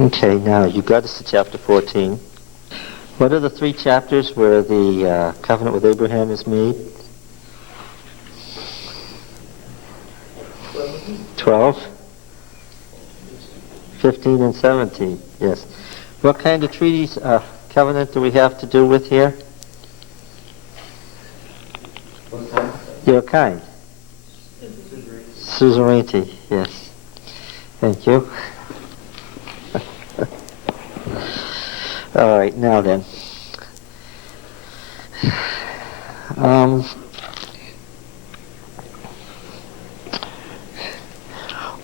Okay, now you got us to chapter 14. What are the three chapters where the covenant with Abraham is made? 12, 15, and 17. Yes. What kind of treaties, covenant do we have to do with here? What kind? Your kind. Suzerainty, yes. Thank you. All right, now then.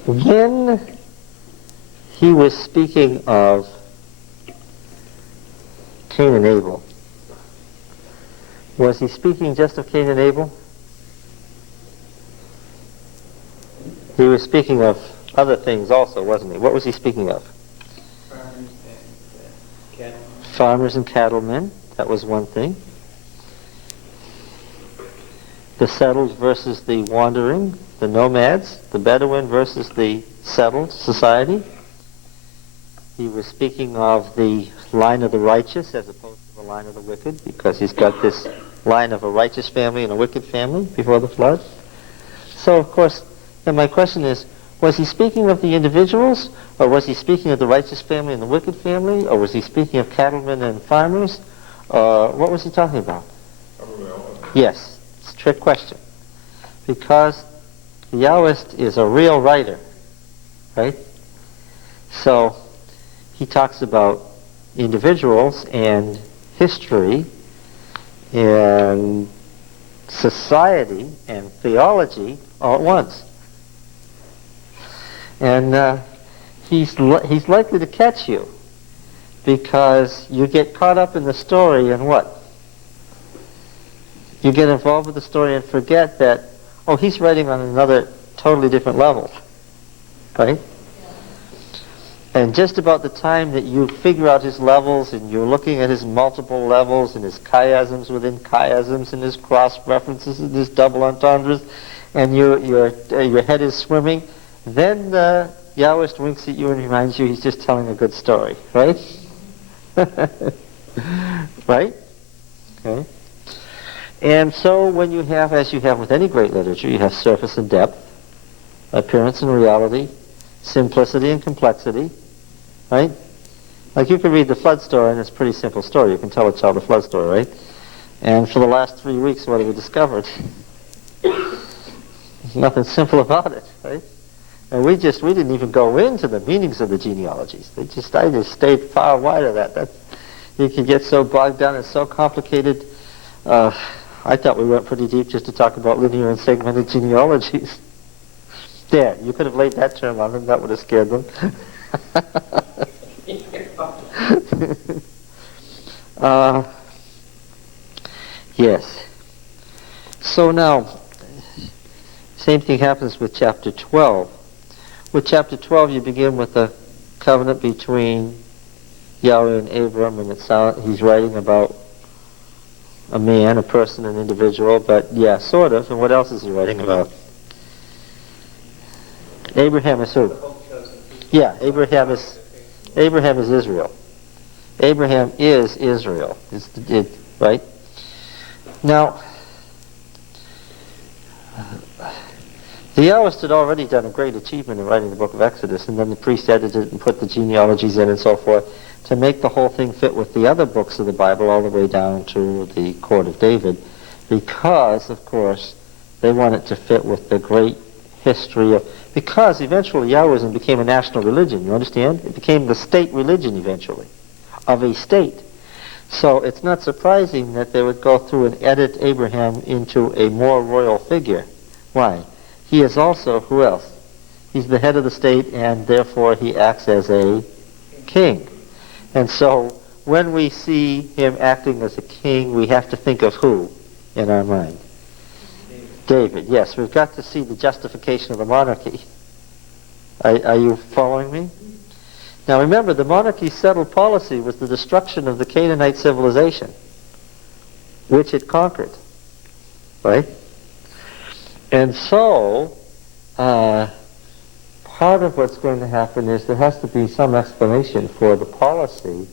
When he was speaking of Cain and Abel, was he speaking just of Cain and Abel? He was speaking of other things also, wasn't he? What was he speaking of? Farmers and cattlemen, that was one thing. The settled versus the wandering, the nomads, the Bedouin versus the settled society. He was speaking of the line of the righteous as opposed to the line of the wicked, because he's got this line of a righteous family and a wicked family before the flood. So, of course, then my question is, was he speaking of the individuals, or was he speaking of the righteous family and the wicked family, or was he speaking of cattlemen and farmers? What was he talking about? Yes, it's a trick question. Because the Yahwist is a real writer, right? So he talks about individuals and history and society and theology all at once. And he's likely to catch you, because you get caught up in the story and what? You get involved with the story and forget that, oh, he's writing on another totally different level, right? And just about the time that you figure out his levels and you're looking at his multiple levels and his chiasms within chiasms and his cross references and his double entendres, and your head is swimming, then the Yahwist winks at you and reminds you he's just telling a good story, right? Right? Okay. And so when you have, as you have with any great literature, you have surface and depth, appearance and reality, simplicity and complexity, right? Like you can read the flood story and it's a pretty simple story. You can tell a child a flood story, right? And for the last 3 weeks, what have we discovered? There's nothing simple about it, right? And we didn't even go into the meanings of the genealogies. I just stayed far wide of that. You can get so bogged down, it's so complicated. I thought we went pretty deep just to talk about linear and segmented genealogies. There, you could have laid that term on them, that would have scared them. Yes. So now, same thing happens with chapter 12. With chapter 12, you begin with the covenant between Yahweh and Abram, and he's writing about a man, a person, an individual, but yeah, sort of. And what else is he writing about? Abraham is who? Yeah, Abraham is Israel. Abraham is Israel, right? Now, the Yahwist had already done a great achievement in writing the book of Exodus, and then the priest edited it and put the genealogies in and so forth to make the whole thing fit with the other books of the Bible all the way down to the court of David, because, of course, they want it to fit with the great history of... Because eventually Yahwism became a national religion, you understand? It became the state religion eventually, of a state. So it's not surprising that they would go through and edit Abraham into a more royal figure. Why? He is also, who else? He's the head of the state, and therefore he acts as a king. And so when we see him acting as a king, we have to think of who in our mind? David. Yes, we've got to see the justification of the monarchy. Are you following me? Now remember, the monarchy's settled policy was the destruction of the Canaanite civilization, which it conquered. Right? And so, part of what's going to happen is there has to be some explanation for the policy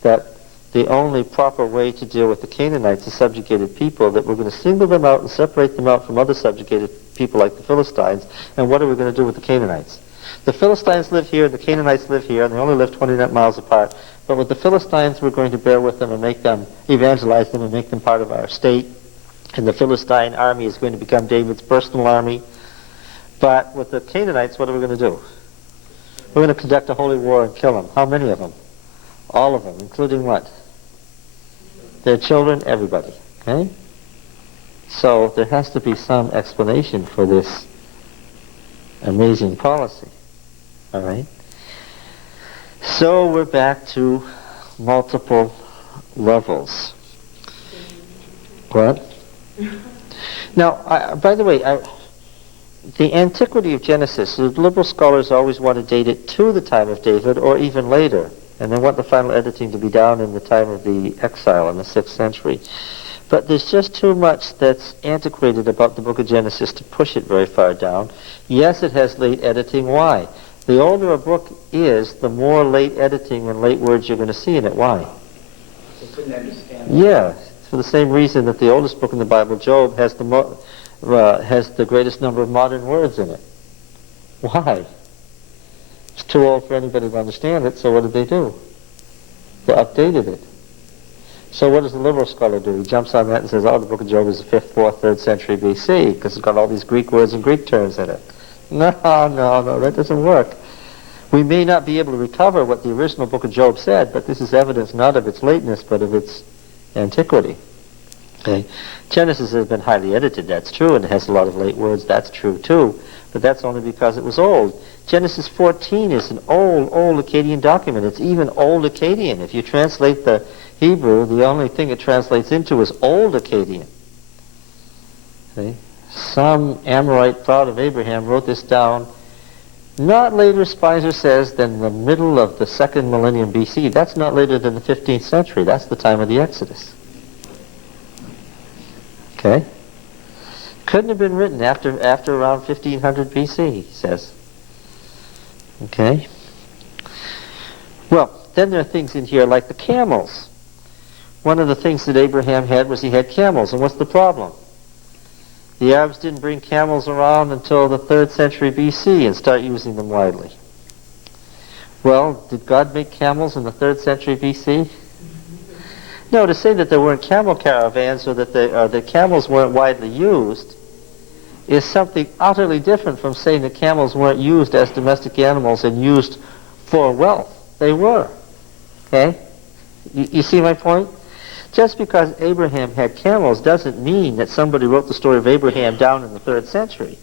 that the only proper way to deal with the Canaanites, the subjugated people, that we're going to single them out and separate them out from other subjugated people like the Philistines, and what are we going to do with the Canaanites? The Philistines live here, the Canaanites live here, and they only live 29 miles apart. But with the Philistines, we're going to bear with them and make them, evangelize them and make them part of our state. And the Philistine army is going to become David's personal army. But with the Canaanites, what are we going to do? We're going to conduct a holy war and kill them. How many of them? All of them, including what? Their children, everybody. Okay? So there has to be some explanation for this amazing policy. All right? So we're back to multiple levels. What? Now, by the way, the antiquity of Genesis, the liberal scholars always want to date it to the time of David or even later, and they want the final editing to be down in the time of the exile in the 6th century. But there's just too much that's antiquated about the book of Genesis to push it very far down. Yes, it has late editing. Why? The older a book is, the more late editing and late words you're going to see in it. Why? They couldn't understand. Yeah, for the same reason that the oldest book in the Bible, Job, has the greatest number of modern words in it. Why? It's too old for anybody to understand it, so what did they do? They updated it. So what does the liberal scholar do? He jumps on that and says, oh, the book of Job is the 5th, 4th, 3rd century BC, because it's got all these Greek words and Greek terms in it. No, that doesn't work. We may not be able to recover what the original book of Job said, but this is evidence not of its lateness, but of its antiquity. Okay. Genesis has been highly edited, that's true, and it has a lot of late words, that's true too, but that's only because it was old. Genesis 14 is an old Akkadian document. It's even old Akkadian. If you translate the Hebrew, the only thing it translates into is old Akkadian. Okay. Some Amorite proud of Abraham wrote this down, not later, Spicer says, than the middle of the 2nd millennium BC. That's not later than the 15th century. That's the time of the Exodus. Okay? Couldn't have been written after around 1500 BC, he says. Okay? Well, then there are things in here like the camels. One of the things that Abraham had was he had camels. And what's the problem? The Arabs didn't bring camels around until the 3rd century BC and start using them widely. Well, did God make camels in the 3rd century BC? No, to say that there weren't camel caravans or that the camels weren't widely used is something utterly different from saying that camels weren't used as domestic animals and used for wealth. They were. Okay? You see my point? Just because Abraham had camels doesn't mean that somebody wrote the story of Abraham down in the 3rd century.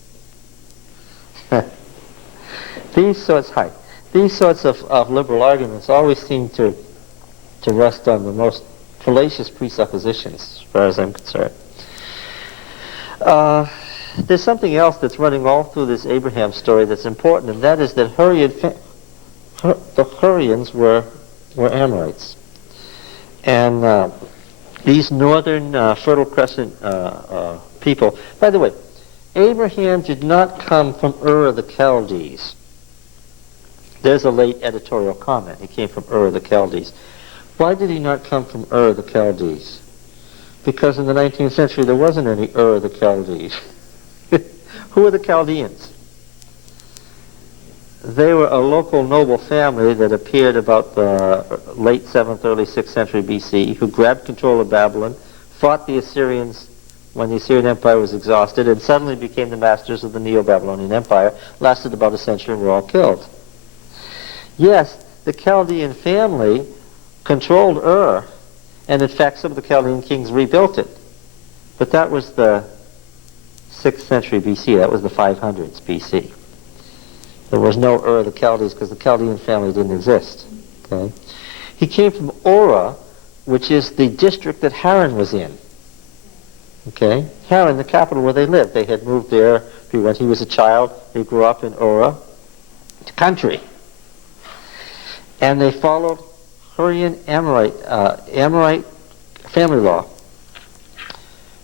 These sorts of liberal arguments always seem to rest on the most fallacious presuppositions, as far as I'm concerned. There's something else that's running all through this Abraham story that's important, and that is that the Hurrians were Amorites. And these northern Fertile Crescent people, by the way, Abraham did not come from Ur of the Chaldees. There's a late editorial comment. He came from Ur of the Chaldees. Why did he not come from Ur of the Chaldees? Because in the 19th century there wasn't any Ur of the Chaldees. Who are the Chaldeans? They were a local noble family that appeared about the late 7th, early 6th century BC, who grabbed control of Babylon, fought the Assyrians when the Assyrian Empire was exhausted, and suddenly became the masters of the Neo-Babylonian Empire, lasted about a century and were all killed. Yes, the Chaldean family controlled Ur, and in fact some of the Chaldean kings rebuilt it. But that was the 6th century BC, that was the 500s BC. There was no Ur of the Chaldees because the Chaldean family didn't exist. Okay? He came from Ora, which is the district that Haran was in. Okay? Haran, the capital where they lived. They had moved there when he was a child. They grew up in Ora, the country. And they followed Hurrian Amorite family law.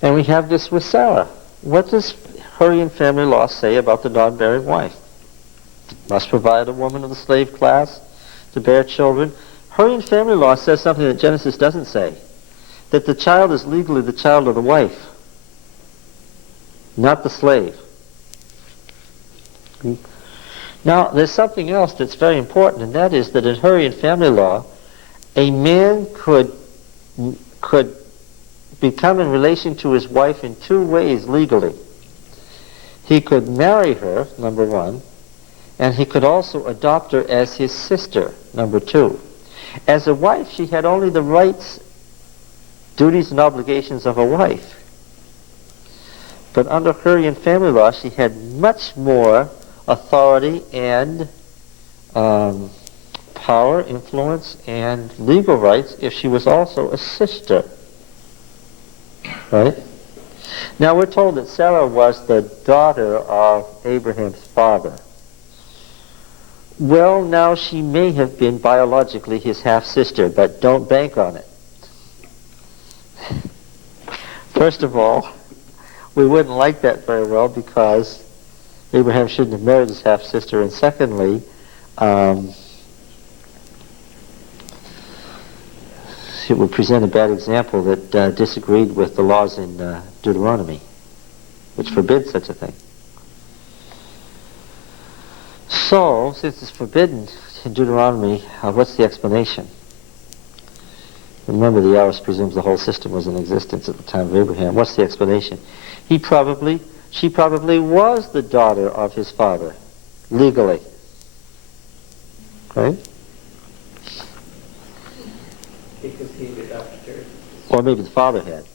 And we have this with Sarah. What does Hurrian family law say about the non-bearing wife? must provide a woman of the slave class to bear children. Hurrian family law says something that Genesis doesn't say, that the child is legally the child of the wife, not the slave. Now, there's something else that's very important, and that is that in Hurrian family law, a man could become in relation to his wife in two ways legally. He could marry her, number one, and he could also adopt her as his sister, number two. As a wife, she had only the rights, duties, and obligations of a wife. But under Hurrian family law, she had much more authority and power, influence, and legal rights if she was also a sister. Right? Now we're told that Sarah was the daughter of Abraham's father. Well, now she may have been biologically his half-sister, but don't bank on it. First of all, we wouldn't like that very well because Abraham shouldn't have married his half-sister, and secondly, it would present a bad example that disagreed with the laws in Deuteronomy, which forbid such a thing. So, since it's forbidden in Deuteronomy, what's the explanation? Remember, the Aorist presumes the whole system was in existence at the time of Abraham. What's the explanation? She probably was the daughter of his father, legally. Right? Because he adopted her. Or maybe the father had.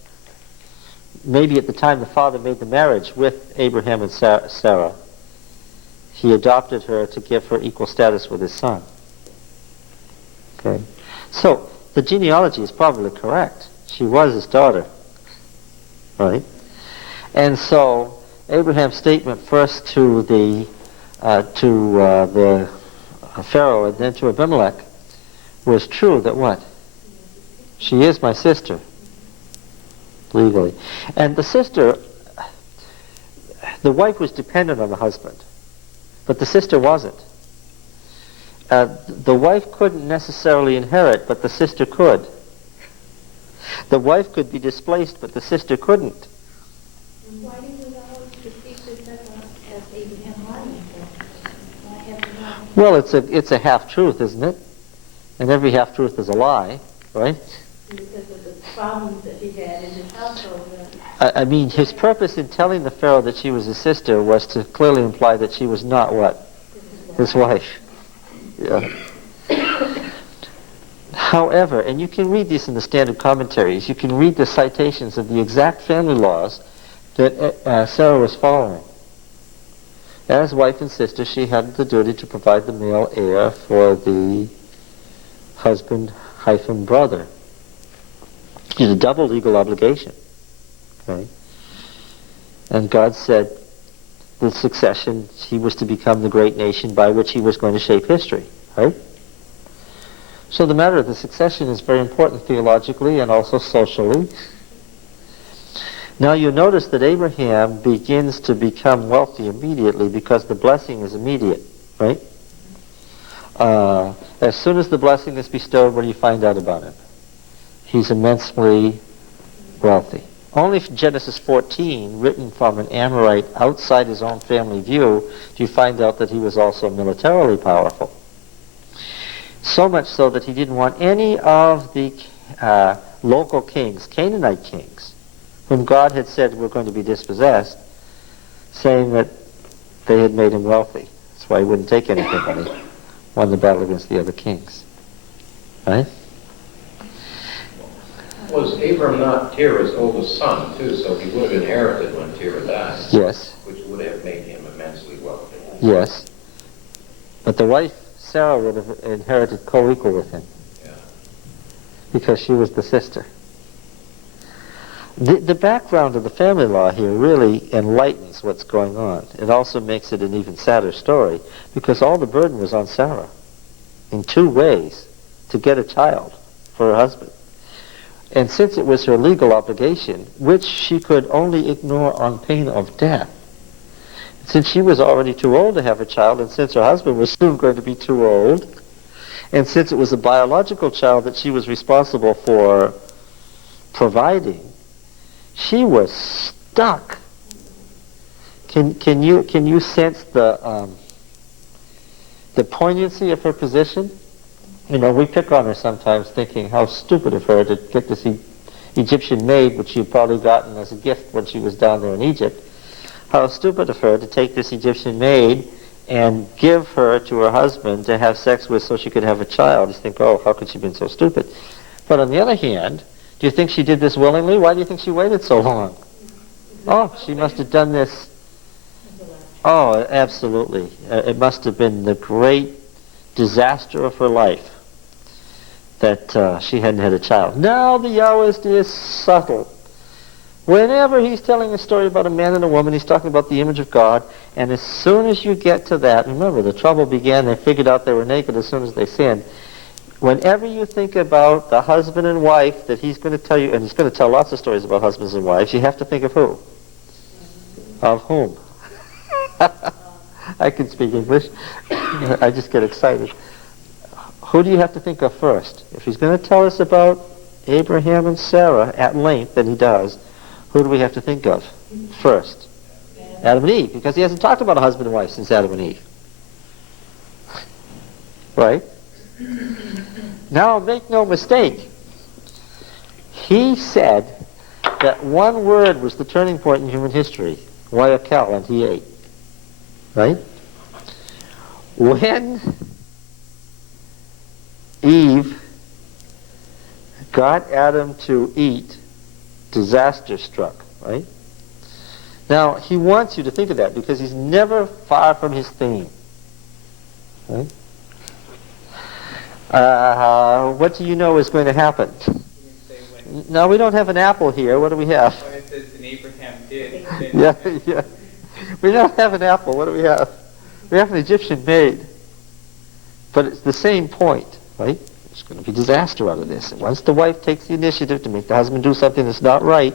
Maybe at the time the father made the marriage with Abraham and Sarah, he adopted her to give her equal status with his son. Okay? So, the genealogy is probably correct. She was his daughter. Right? And so, Abraham's statement first to the Pharaoh and then to Abimelech was true, that what? She is my sister, legally. And the sister, the wife was dependent on the husband, but the sister wasn't. The wife couldn't necessarily inherit, but the sister could. The wife could be displaced, but the sister couldn't. Why do you allow the sister as Abraham lying? Why have you not? Well, it's a half-truth, isn't it? And every half-truth is a lie, right? Because of the problems that he had in his household. I mean, his purpose in telling the Pharaoh that she was his sister was to clearly imply that she was not what? His wife. Yeah. However, and you can read these in the standard commentaries, you can read the citations of the exact family laws that Sarah was following. As wife and sister, she had the duty to provide the male heir for the husband-brother. It's a double legal obligation. Okay? And God said the succession, he was to become the great nation by which he was going to shape history. Right? So the matter of the succession is very important theologically and also socially. Now you notice that Abraham begins to become wealthy immediately because the blessing is immediate. Right? As soon as the blessing is bestowed, what do you find out about him? He's immensely wealthy. Only from Genesis 14, written from an Amorite outside his own family view, do you find out that he was also militarily powerful. So much so that he didn't want any of the local kings, Canaanite kings, whom God had said were going to be dispossessed, saying that they had made him wealthy. That's why he wouldn't take anything when he won the battle against the other kings. Right? Was Abram not Terah's oldest son, too, so he would have inherited when Terah died? Yes. Which would have made him immensely wealthy. Yes. But the wife, Sarah, would have inherited co-equal with him. Yeah. Because she was the sister. The background of the family law here really enlightens what's going on. It also makes it an even sadder story, because all the burden was on Sarah, in two ways, to get a child for her husband. And since it was her legal obligation, which she could only ignore on pain of death, Since she was already too old to have a child, and since her husband was soon going to be too old, and since it was a biological child that she was responsible for providing, she was stuck. Can you sense the poignancy of her position? You know, we pick on her sometimes, thinking how stupid of her to get this Egyptian maid, which she'd probably gotten as a gift when she was down there in Egypt. How stupid of her to take this Egyptian maid and give her to her husband to have sex with so she could have a child. You think, oh, how could she have been so stupid? But on the other hand, do you think she did this willingly? Why do you think she waited so long? Oh, she must have done this. Oh, absolutely. It must have been the great disaster of her life that she hadn't had a child. Now the Yahwist is subtle. Whenever he's telling a story about a man and a woman, he's talking about the image of God, and as soon as you get to that, remember, the trouble began, they figured out they were naked as soon as they sinned. Whenever you think about the husband and wife that he's going to tell you, and he's going to tell lots of stories about husbands and wives, you have to think of who? Of whom? I can speak English. I just get excited. Who do you have to think of first? If he's going to tell us about Abraham and Sarah at length, and he does, who do we have to think of first? Adam and Eve, because he hasn't talked about a husband and wife since Adam and Eve. Right? Now, make no mistake. He said that one word was the turning point in human history. Wayakel, and he ate. Right? When Eve got Adam to eat, disaster struck, right? Now, he wants you to think of that because he's never far from his theme. Right? What do you know is going to happen? No, we don't have an apple here. What do we have? When it says, and Abraham did. Yeah. We don't have an apple. What do we have? We have an Egyptian maid. But it's the same point, right? There's going to be disaster out of this. And once the wife takes the initiative to make the husband do something that's not right,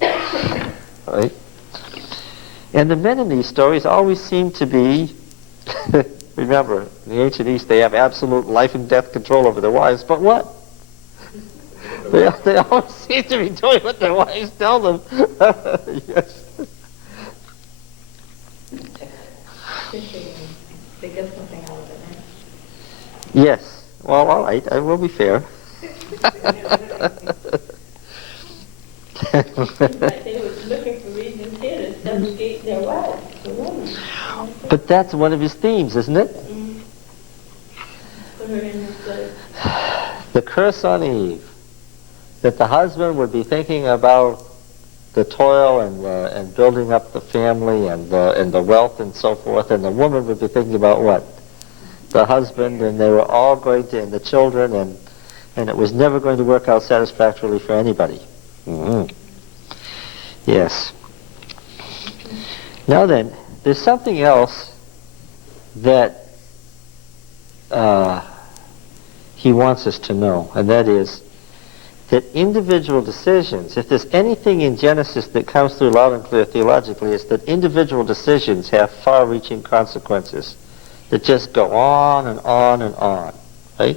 right? And the men in these stories always seem to be, remember, in the ancient East they have absolute life and death control over their wives, but what? They always seem to be doing what their wives tell them. Yes. They get something out of it, right? Yes. Well, all right. I will be fair. Like they were looking for reasons here to subjugate their wives, the woman. But that's one of his themes, isn't it? Mm-hmm. Put her in this place. The curse on Eve. That the husband would be thinking about the toil and building up the family and the wealth and so forth, and the woman would be thinking about what? The husband, and they were all going to, and the children, and it was never going to work out satisfactorily for anybody. Mm-hmm. Yes. Now then, there's something else that he wants us to know, and that is that individual decisions, if there's anything in Genesis that comes through loud and clear theologically, it's that individual decisions have far-reaching consequences that just go on and on and on, right?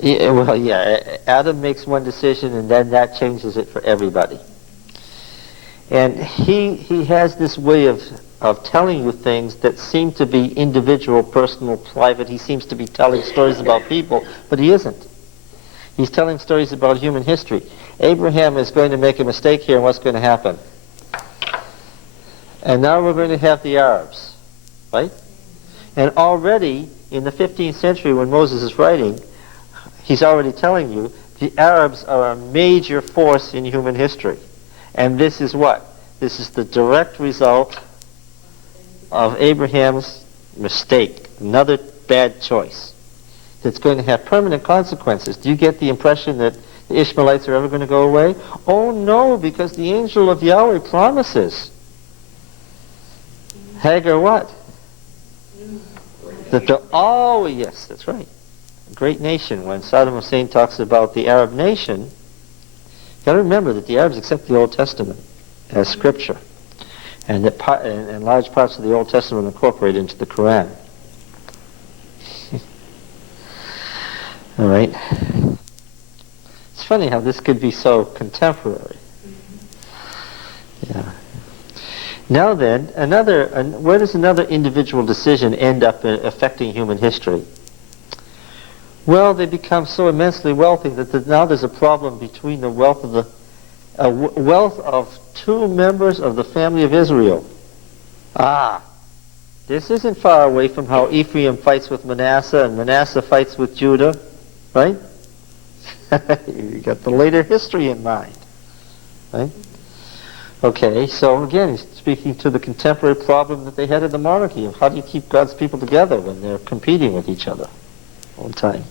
Yeah, well, yeah, Adam makes one decision and then that changes it for everybody. And he has this way of telling you things that seem to be individual, personal, private. He seems to be telling stories about people, but he isn't. He's telling stories about human history. Abraham is going to make a mistake here, and what's going to happen? And now we're going to have the Arabs, right? And already in the 15th century when Moses is writing, he's already telling you the Arabs are a major force in human history. And this is what? This is the direct result of Abraham's mistake, another bad choice that's going to have permanent consequences. Do you get the impression that the Ishmaelites are ever going to go away? Oh no, because the angel of Yahweh promises. Hagar what? That the, oh yes, that's right. A great nation. When Saddam Hussein talks about the Arab nation, you've got to remember that the Arabs accept the Old Testament as scripture. and that and large parts of the Old Testament are incorporated into the Quran. All right. It's funny how this could be so contemporary. Yeah. Now then, where does another individual decision end up affecting human history? Well, they become so immensely wealthy that now there's a problem between the wealth of two members of the family of Israel. This isn't far away from how Ephraim fights with Manasseh and Manasseh fights with Judah, right? You got the later history in mind, right? Okay, so again, he's speaking to the contemporary problem that they had in the monarchy of how do you keep God's people together when they're competing with each other all the time.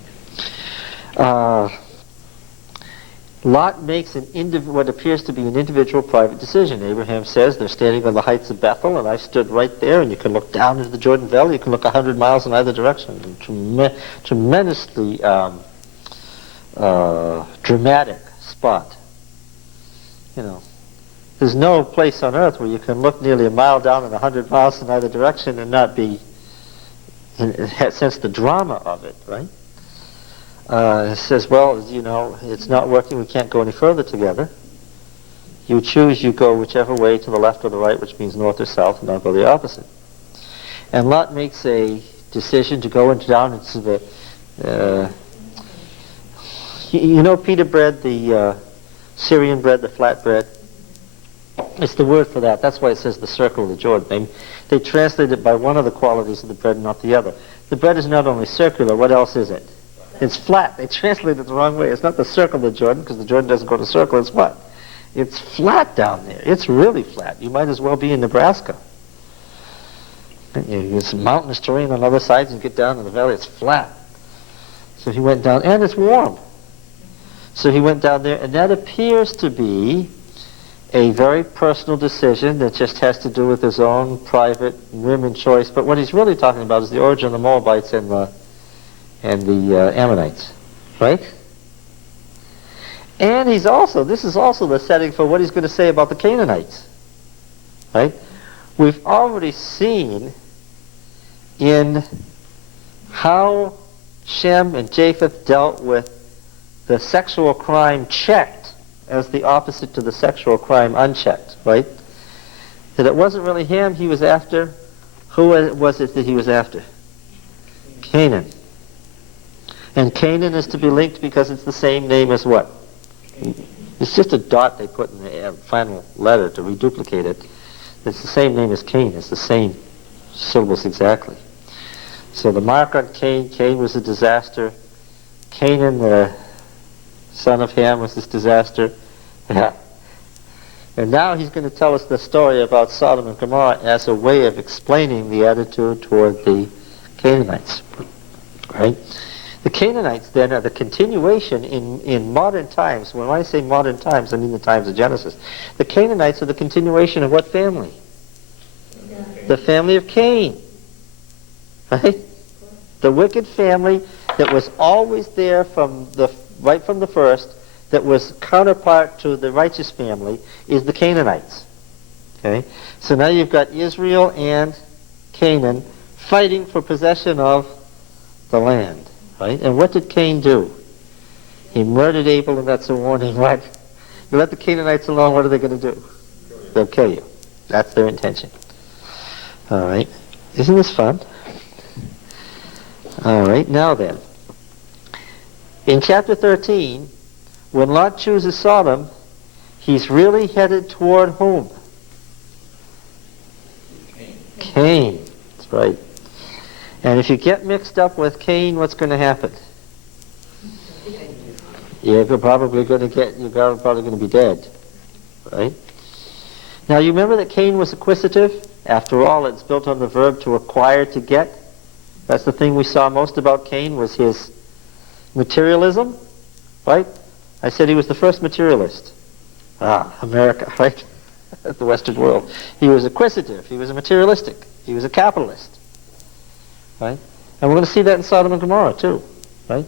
Lot makes what appears to be an individual private decision. Abraham says they're standing on the heights of Bethel, and I stood right there, and you can look down into the Jordan Valley. You can look 100 miles in either direction. Tremendously dramatic spot. You know, there's no place on earth where you can look nearly a mile down and 100 miles in either direction and not be, sense the drama of it, right? It says, well, you know, it's not working, we can't go any further together. You choose, you go whichever way, to the left or the right, which means north or south, and I'll go the opposite. And Lot makes a decision to go down into the, you know pita bread, the Syrian bread, the flat bread? It's the word for that. That's why it says the circle of the Jordan. They translate it by one of the qualities of the bread, not the other. The bread is not only circular, what else is it? It's flat. They translate it the wrong way. It's not the circle of the Jordan, because the Jordan doesn't go to circle. It's what? It's flat down there. It's really flat. You might as well be in Nebraska. It's mountainous terrain on other sides, and you get down to the valley, it's flat. So he went down, and it's warm. So he went down there, and that appears to be a very personal decision that just has to do with his own private whim and choice. But what he's really talking about is the origin of the Moabites and the Ammonites, right? And this is also the setting for what he's going to say about the Canaanites, right? We've already seen in how Shem and Japheth dealt with the sexual crime checked as the opposite to the sexual crime unchecked, right? That it wasn't really Ham he was after. Who was it that he was after? Canaan. And Canaan is to be linked because it's the same name as what? It's just a dot they put in the final letter to reduplicate it. It's the same name as Cain. It's the same syllables exactly. So the mark on Cain was a disaster. Canaan, the son of Ham, was this disaster. Yeah. And now he's going to tell us the story about Sodom and Gomorrah as a way of explaining the attitude toward the Canaanites. Right? The Canaanites then are the continuation in modern times. When I say modern times, I mean the times of Genesis. The Canaanites are the continuation of what family? Yeah. The family of Cain. Right? The wicked family that was always there right from the first, that was counterpart to the righteous family, is the Canaanites. Okay? So now you've got Israel and Canaan fighting for possession of the land. Right? And what did Cain do? He murdered Abel, and that's a warning. What? You let the Canaanites alone, what are they going to do? They'll kill you. That's their intention. All right. Isn't this fun? All right. Now then, in chapter 13, when Lot chooses Sodom, he's really headed toward whom? Cain. That's right. And if you get mixed up with Cain, what's going to happen? You're probably going to be dead, right? Now you remember that Cain was acquisitive. After all, it's built on the verb to acquire, to get. That's the thing we saw most about Cain, was his materialism, right? I said he was the first materialist. America, right? The Western world. He was acquisitive. He was a materialistic. He was a capitalist. Right? And we're going to see that in Sodom and Gomorrah too. Right?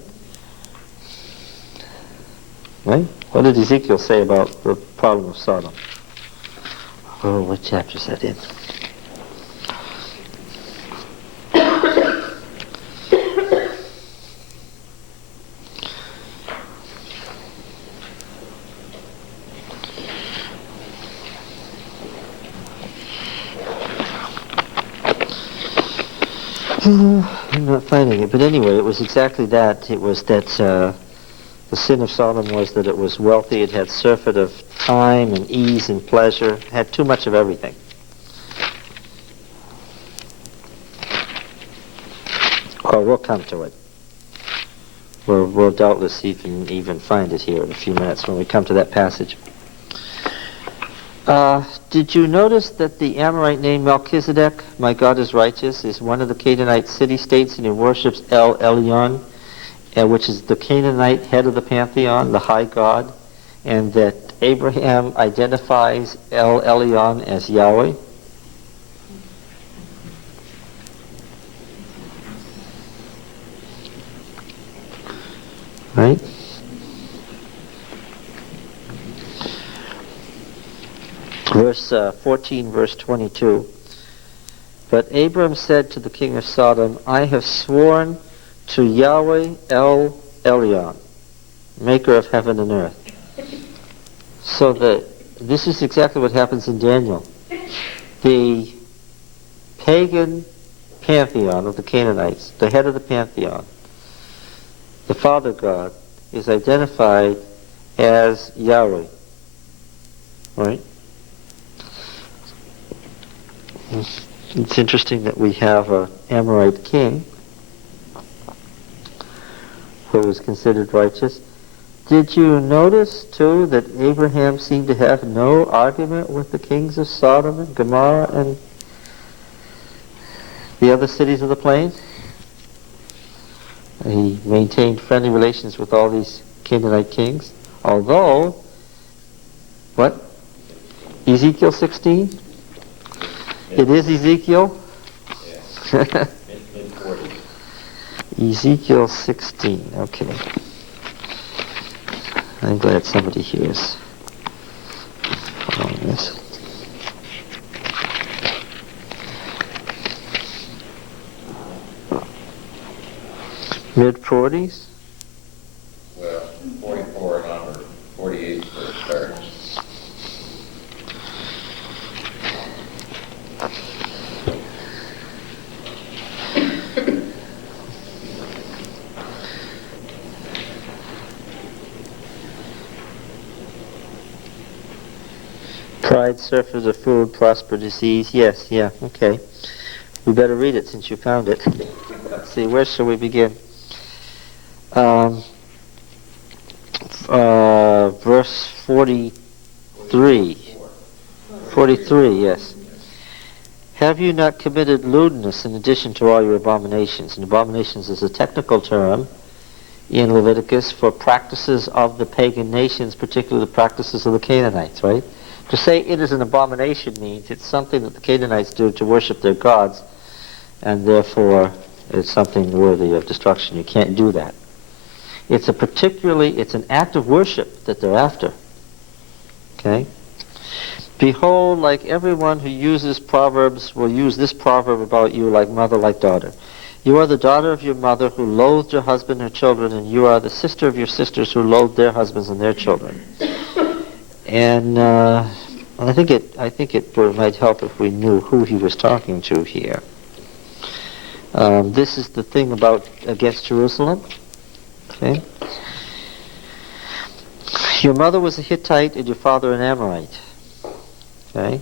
Right? What did Ezekiel say about the problem of Sodom? Oh, what chapter is that in? I'm not finding it, but anyway, it was exactly that. It was that the sin of Sodom was that it was wealthy, it had surfeit of time and ease and pleasure, it had too much of everything. Oh, we'll come to it. We'll doubtless even find it here in a few minutes when we come to that passage. Did you notice that the Amorite name Melchizedek, my God is righteous, is one of the Canaanite city-states, and he worships El Elyon, which is the Canaanite head of the pantheon, the high god, and that Abraham identifies El Elyon as Yahweh? Right? Verse 14, verse 22. But Abram said to the king of Sodom, I have sworn to Yahweh El Elyon, maker of heaven and earth. So this is exactly what happens in Daniel. The pagan pantheon of the Canaanites, the head of the pantheon, the father god, is identified as Yahweh. Right? It's interesting that we have an Amorite king who was considered righteous. Did you notice, too, that Abraham seemed to have no argument with the kings of Sodom and Gomorrah and the other cities of the plain? He maintained friendly relations with all these Canaanite kings, although, what? Ezekiel 16? It is Ezekiel? Yeah. Mid-40s. Ezekiel 16, okay. I'm glad somebody here is following this. Mid-40s? Well, 44 and onward, 48 for it starts. Pride, surfers of food, prosper, disease. Yes, yeah, okay. We better read it since you found it. Let's see, where shall we begin? Verse 43. 43, yes. Have you not committed lewdness in addition to all your abominations? And abominations is a technical term in Leviticus for practices of the pagan nations, particularly the practices of the Canaanites, right? To say it is an abomination means it's something that the Canaanites do to worship their gods, and therefore it's something worthy of destruction. You can't do that. It's an act of worship that they're after. Okay? Behold, like everyone who uses proverbs will use this proverb about you, like mother, like daughter. You are the daughter of your mother who loathed your husband and her children, and you are the sister of your sisters who loathed their husbands and their children. And I think it might help if we knew who he was talking to here. This is the thing against Jerusalem. Okay. Your mother was a Hittite and your father an Amorite. Okay.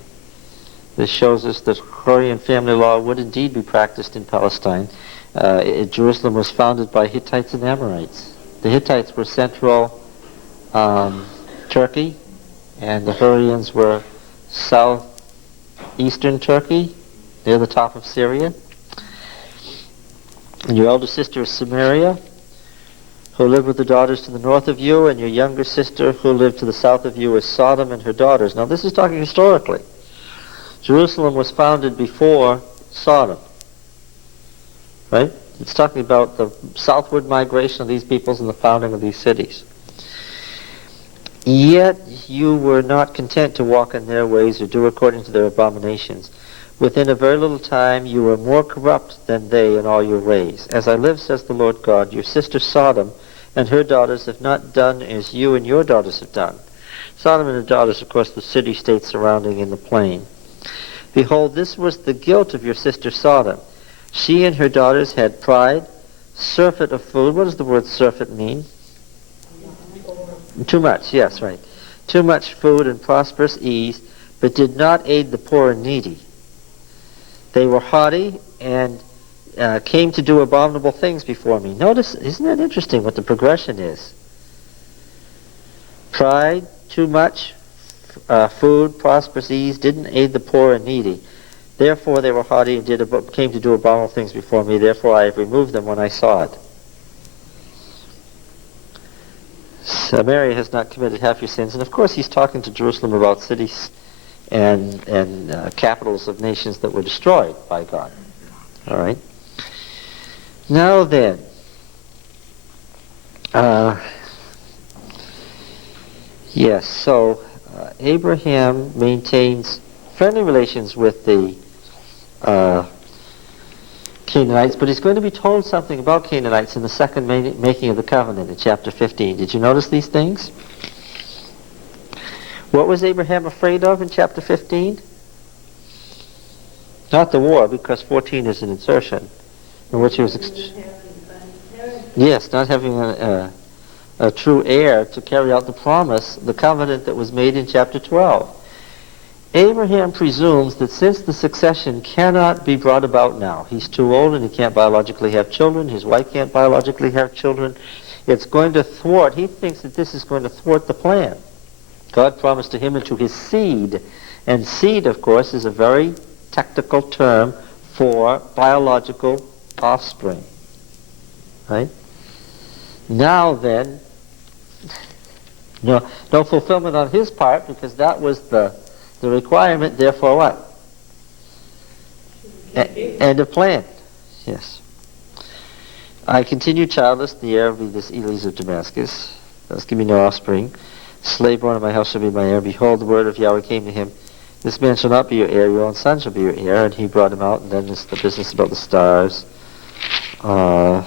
This shows us that Hurrian family law would indeed be practiced in Palestine. Jerusalem was founded by Hittites and Amorites. The Hittites were central Turkey, and the Hurrians were southeastern Turkey, near the top of Syria. And your elder sister is Samaria, who lived with the daughters to the north of you, and your younger sister, who lived to the south of you, is Sodom and her daughters. Now this is talking historically. Jerusalem was founded before Sodom, right? It's talking about the southward migration of these peoples and the founding of these cities. Yet you were not content to walk in their ways or do according to their abominations. Within a very little time you were more corrupt than they in all your ways. As I live, says the Lord God, your sister Sodom and her daughters have not done as you and your daughters have done. Sodom and her daughters, of course, the city-state surrounding in the plain. Behold, this was the guilt of your sister Sodom. She and her daughters had pride, surfeit of food. What does the word surfeit mean? Too much, yes, right. Too much food and prosperous ease, but did not aid the poor and needy. They were haughty and came to do abominable things before me. Notice, isn't that interesting what the progression is? Pride, too much food, prosperous ease, didn't aid the poor and needy. Therefore they were haughty and came to do abominable things before me. Therefore I have removed them when I saw it. Samaria has not committed half your sins. And of course he's talking to Jerusalem about cities and capitals of nations that were destroyed by God. All right. Now then, yes, so Abraham maintains friendly relations with the Canaanites, but he's going to be told something about Canaanites in the second making of the covenant in chapter 15. Did you notice these things? What was Abraham afraid of in chapter 15? Not the war, because 14 is an insertion in which he was... Yes, not having a true heir to carry out the promise, the covenant that was made in chapter 12. Abraham presumes that since the succession cannot be brought about now, he's too old and he can't biologically have children, his wife can't biologically have children, it's going to thwart, he thinks that this is going to thwart the plan. God promised to him and to his seed, and seed, of course, is a very technical term for biological offspring. Right? Now then, no fulfillment on his part, because that was the requirement, therefore what? End of plan. Yes. I continue childless, the heir will be this Eliezer of Damascus. Thus give me no offspring. Slave born of my house shall be my heir. Behold, the word of Yahweh came to him. This man shall not be your heir, your own son shall be your heir. And he brought him out, and then it's the business about the stars, and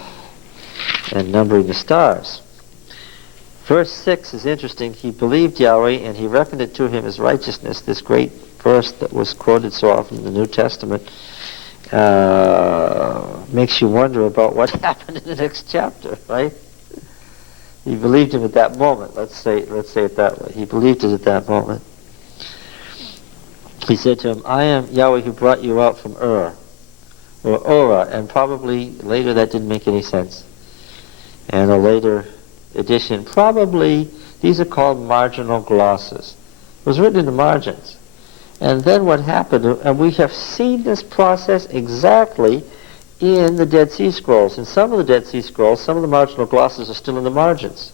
numbering the stars. Verse 6 is interesting. He believed Yahweh, and he reckoned it to him as righteousness, this great verse that was quoted so often in the New Testament. Makes you wonder about what happened in the next chapter, right? He believed him at that moment. Let's say it that way. He believed it at that moment. He said to him, I am Yahweh who brought you out from Ur, or Ora, and probably later that didn't make any sense. And a later edition, probably, these are called marginal glosses. It was written in the margins. And then what happened, and we have seen this process exactly in the Dead Sea Scrolls. In some of the Dead Sea Scrolls, some of the marginal glosses are still in the margins,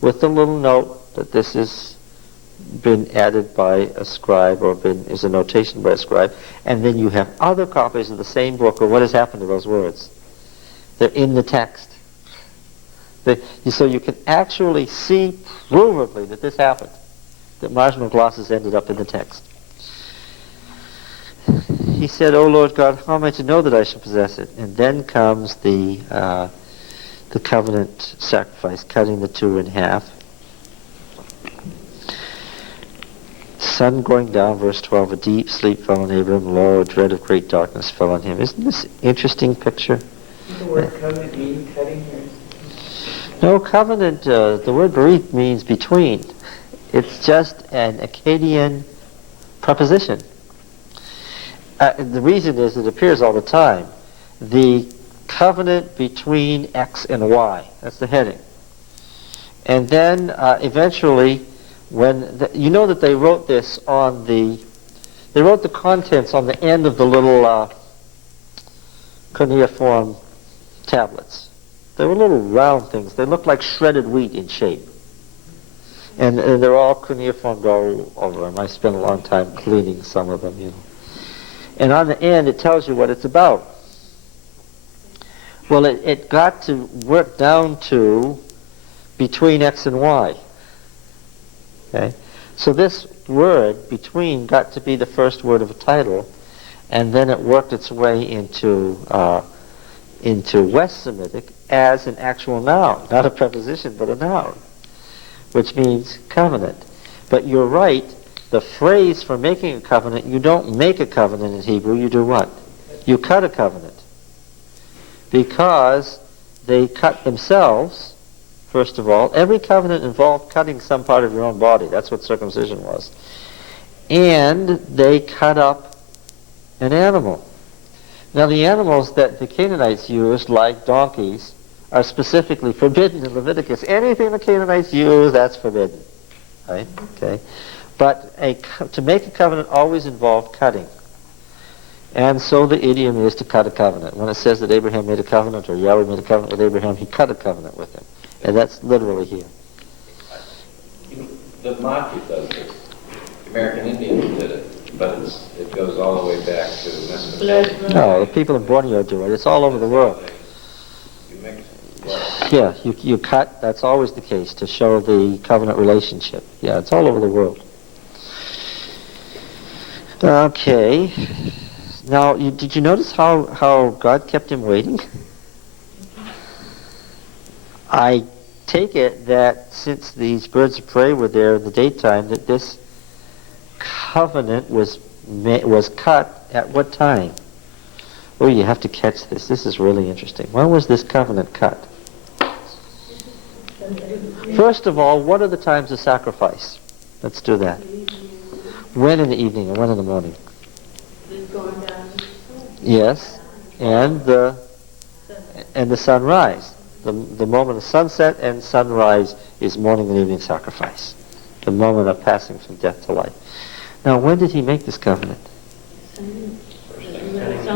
with the little note that this has been added by a scribe, or is a notation by a scribe, and then you have other copies of the same book, or what has happened to those words. They're in the text. So you can actually see provably that this happened, that marginal glosses ended up in the text. He said, O Lord God, how am I to know that I shall possess it? And then comes the covenant sacrifice, cutting the two in half. Sun going down, verse 12, a deep sleep fell on Abram, lo, a dread of great darkness fell on him. Isn't this an interesting picture? Does the word covenant mean cutting here? No, covenant, the word berith means between. It's just an Akkadian preposition. The reason is it appears all the time. The covenant between X and Y. That's the heading. And then eventually, you know that they wrote this on they wrote the contents on the end of the little cuneiform tablets. They were little round things. They looked like shredded wheat in shape. And they're all cuneiformed all over them. I spent a long time cleaning some of them, you know. And on the end, it tells you what it's about. Well, it got to work down to between X and Y. Okay? So this word, between, got to be the first word of a title, and then it worked its way into West Semitic as an actual noun, not a preposition, but a noun, which means covenant. But you're right, the phrase for making a covenant, you don't make a covenant in Hebrew, you do what? You cut a covenant. Because they cut themselves, first of all. Every covenant involved cutting some part of your own body. That's what circumcision was. And they cut up an animal. Now the animals that the Canaanites used, like donkeys, are specifically forbidden in Leviticus. Anything the Canaanites use, that's forbidden. Right? Okay. But to make a covenant always involved cutting. And so the idiom is to cut a covenant. When it says that Abraham made a covenant, or Yahweh made a covenant with Abraham, he cut a covenant with him. And that's literally here. The Mafia does this. The American Indians did it, but it goes all the way back to Mesopotamia. No, the people in Borneo do it. It's all over the world. You mix blood. Yeah, you cut, that's always the case, to show the covenant relationship. Yeah, it's all over the world. Okay. Now, did you notice how God kept him waiting? I take it that since these birds of prey were there in the daytime, that this covenant was cut at what time? Oh, you have to catch this. This is really interesting. When was this covenant cut? First of all, what are the times of sacrifice? Let's do that. When in the evening and when in the morning? Yes, and the sunrise. The moment of sunset and sunrise is morning and evening sacrifice. The moment of passing from death to life. Now, when did he make this covenant?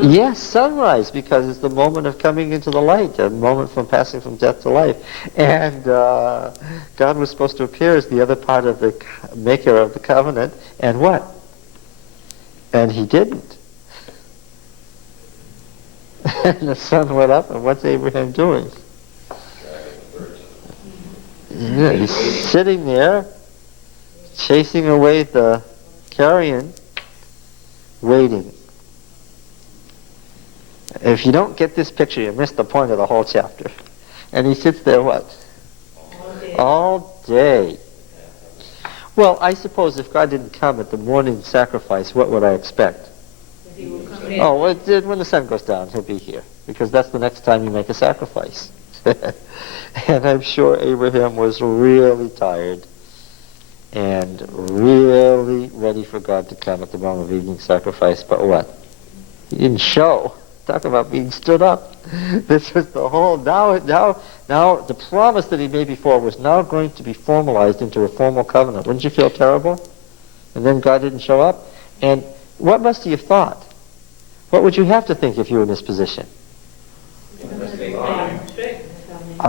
Yes, sunrise, because it's the moment of coming into the light, a moment from passing from death to life. And God was supposed to appear as the other part of the maker of the covenant, and what? And he didn't. And the sun went up, and what's Abraham doing? Yeah, he's sitting there, chasing away the carrion, waiting. If you don't get this picture, you miss the point of the whole chapter. And he sits there what? All day. Well, I suppose if God didn't come at the morning sacrifice, what would I expect? Oh, well, when the sun goes down, he'll be here. Because that's the next time you make a sacrifice. And I'm sure Abraham was really tired and really ready for God to come at the moment of evening sacrifice. But what? He didn't show. Talk about being stood up. This was the whole, now the promise that he made before was now going to be formalized into a formal covenant. Wouldn't you feel terrible? And then God didn't show up? And what must you have thought? What would you have to think if you were in this position?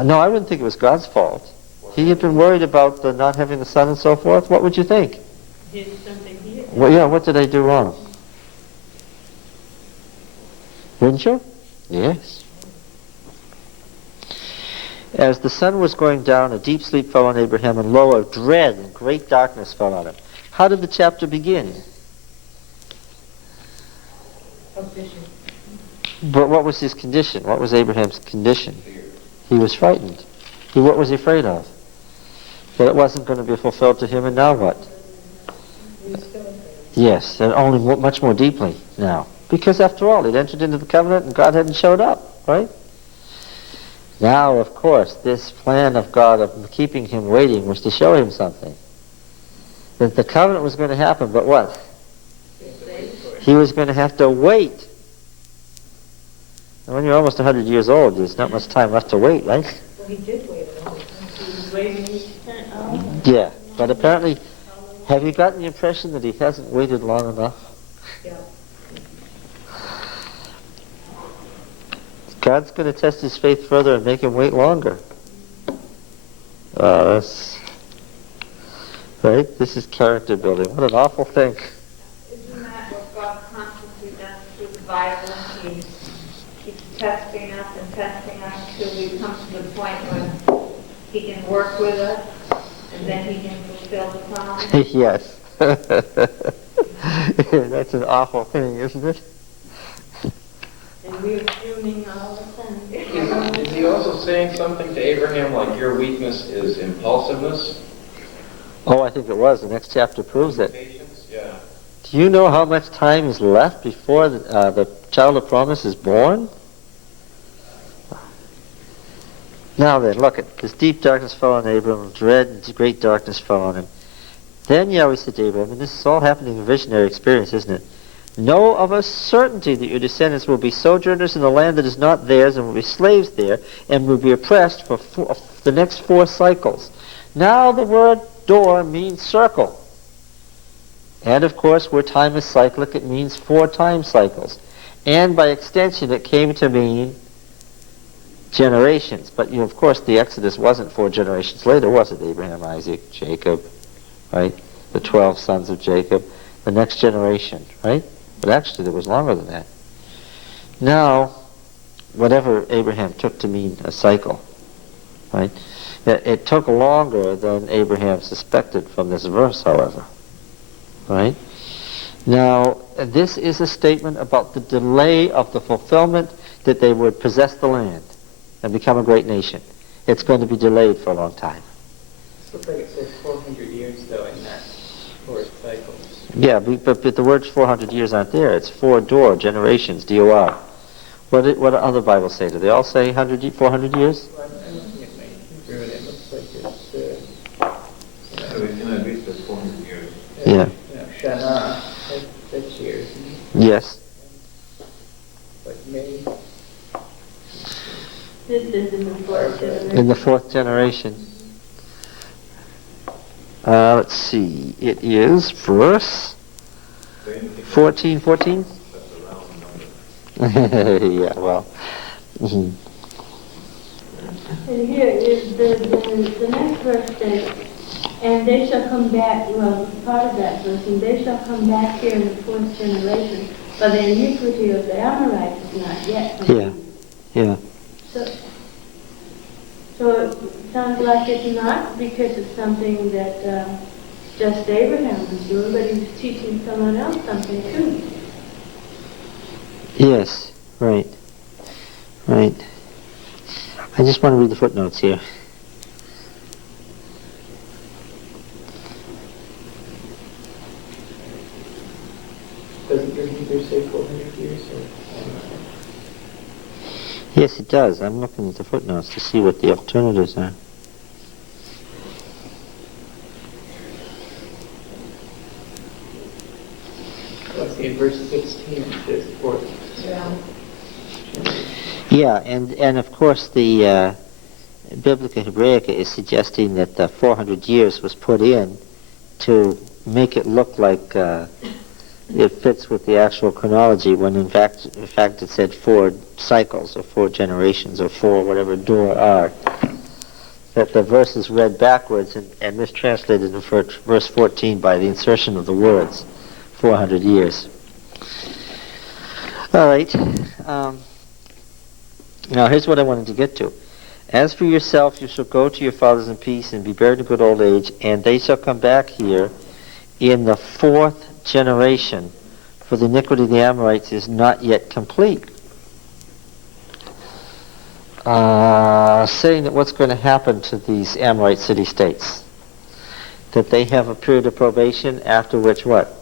No, I wouldn't think it was God's fault. He had been worried about not having the sun and so forth. What would you think? Well, yeah, what did I do wrong? Wouldn't you? Yes. As the sun was going down, a deep sleep fell on Abraham, and lo, a dread and great darkness fell on him. How did the chapter begin? But what was his condition? What was Abraham's condition? He was frightened. What was he afraid of? That it wasn't going to be fulfilled to him, and now what? Yes, and only much more deeply now. Because after all, he'd entered into the covenant and God hadn't showed up, right? Now, of course, this plan of God of keeping him waiting was to show him something. That the covenant was going to happen, but what? He was going to have to wait. And when you're almost 100 years old, there's not much time left to wait, right? Well, he did wait a long time. He was waiting each time. Oh. Yeah, but apparently, have you gotten the impression that he hasn't waited long enough? Yeah. God's going to test his faith further and make him wait longer. That's right. This is character building. What an awful thing. Isn't that what God constantly does through the Bible? He keeps testing us and testing us till we come to the point when he can work with us and then he can fulfill fulfill the promise. Yes. That's an awful thing, isn't it? And we're fuming all the time. Is he also saying something to Abraham like your weakness is impulsiveness? Oh, I think it was. The next chapter proves it. Patience? Yeah. Do you know how much time is left before the child of promise is born? Now then, look at this deep darkness fell on Abram, dread and great darkness fell on him. Then Yahweh said to Abraham, and this is all happening in a visionary experience, isn't it? Know of a certainty that your descendants will be sojourners in the land that is not theirs, and will be slaves there, and will be oppressed for the next 4 cycles. Now the word door means circle. And of course, where time is cyclic, it means 4 time cycles. And by extension, it came to mean generations. But, of course, the Exodus wasn't 4 generations later, was it? Abraham, Isaac, Jacob, right? The 12 sons of Jacob. The next generation, right? But actually, it was longer than that. Now, whatever Abraham took to mean a cycle, right? It took longer than Abraham suspected from this verse, however. Right? Now, this is a statement about the delay of the fulfillment that they would possess the land and become a great nation. It's going to be delayed for a long time. This looks like it says 400 years, though, in that 4 cycles. Yeah, but the words 400 years aren't there. It's 4 door, generations, D-O-R. What do other Bibles say? Do they all say 400 years? Well, I'm looking at my Hebrew, and it looks like it's... In at least 400 years. Yeah. Shana, that's years. Yes. But May, This is in the 4th generation. In the 4th generation. Let's see. It is verse 14. Yeah, well. Mm-hmm. And here is the next verse says, and they shall come back, well, part of that verse, and they shall come back here in the 4th generation, but the iniquity of the Amorites is not yet complete. Yeah. So it sounds like it's not because it's something that just Abraham was doing, but he was teaching someone else something too. Yes, right. I just want to read the footnotes here. doesn't your Hebrew say 400 years? Yes, it does. I'm looking at the footnotes to see what the alternatives are. Let's see, in verse 16 it says 4th. Yeah, and of course the Biblica Hebraica is suggesting that the 400 years was put in to make it look like it fits with the actual chronology, when in fact it said 4 cycles or 4 generations or 4 whatever door are. That the verse is read backwards and mistranslated in verse 14 by the insertion of the words 400 years. All right. Now here's what I wanted to get to. As for yourself, you shall go to your fathers in peace and be buried in good old age, and they shall come back here in the 4th generation, for the iniquity of the Amorites is not yet complete. Saying that what's going to happen to these Amorite city-states? That they have a period of probation, after which what?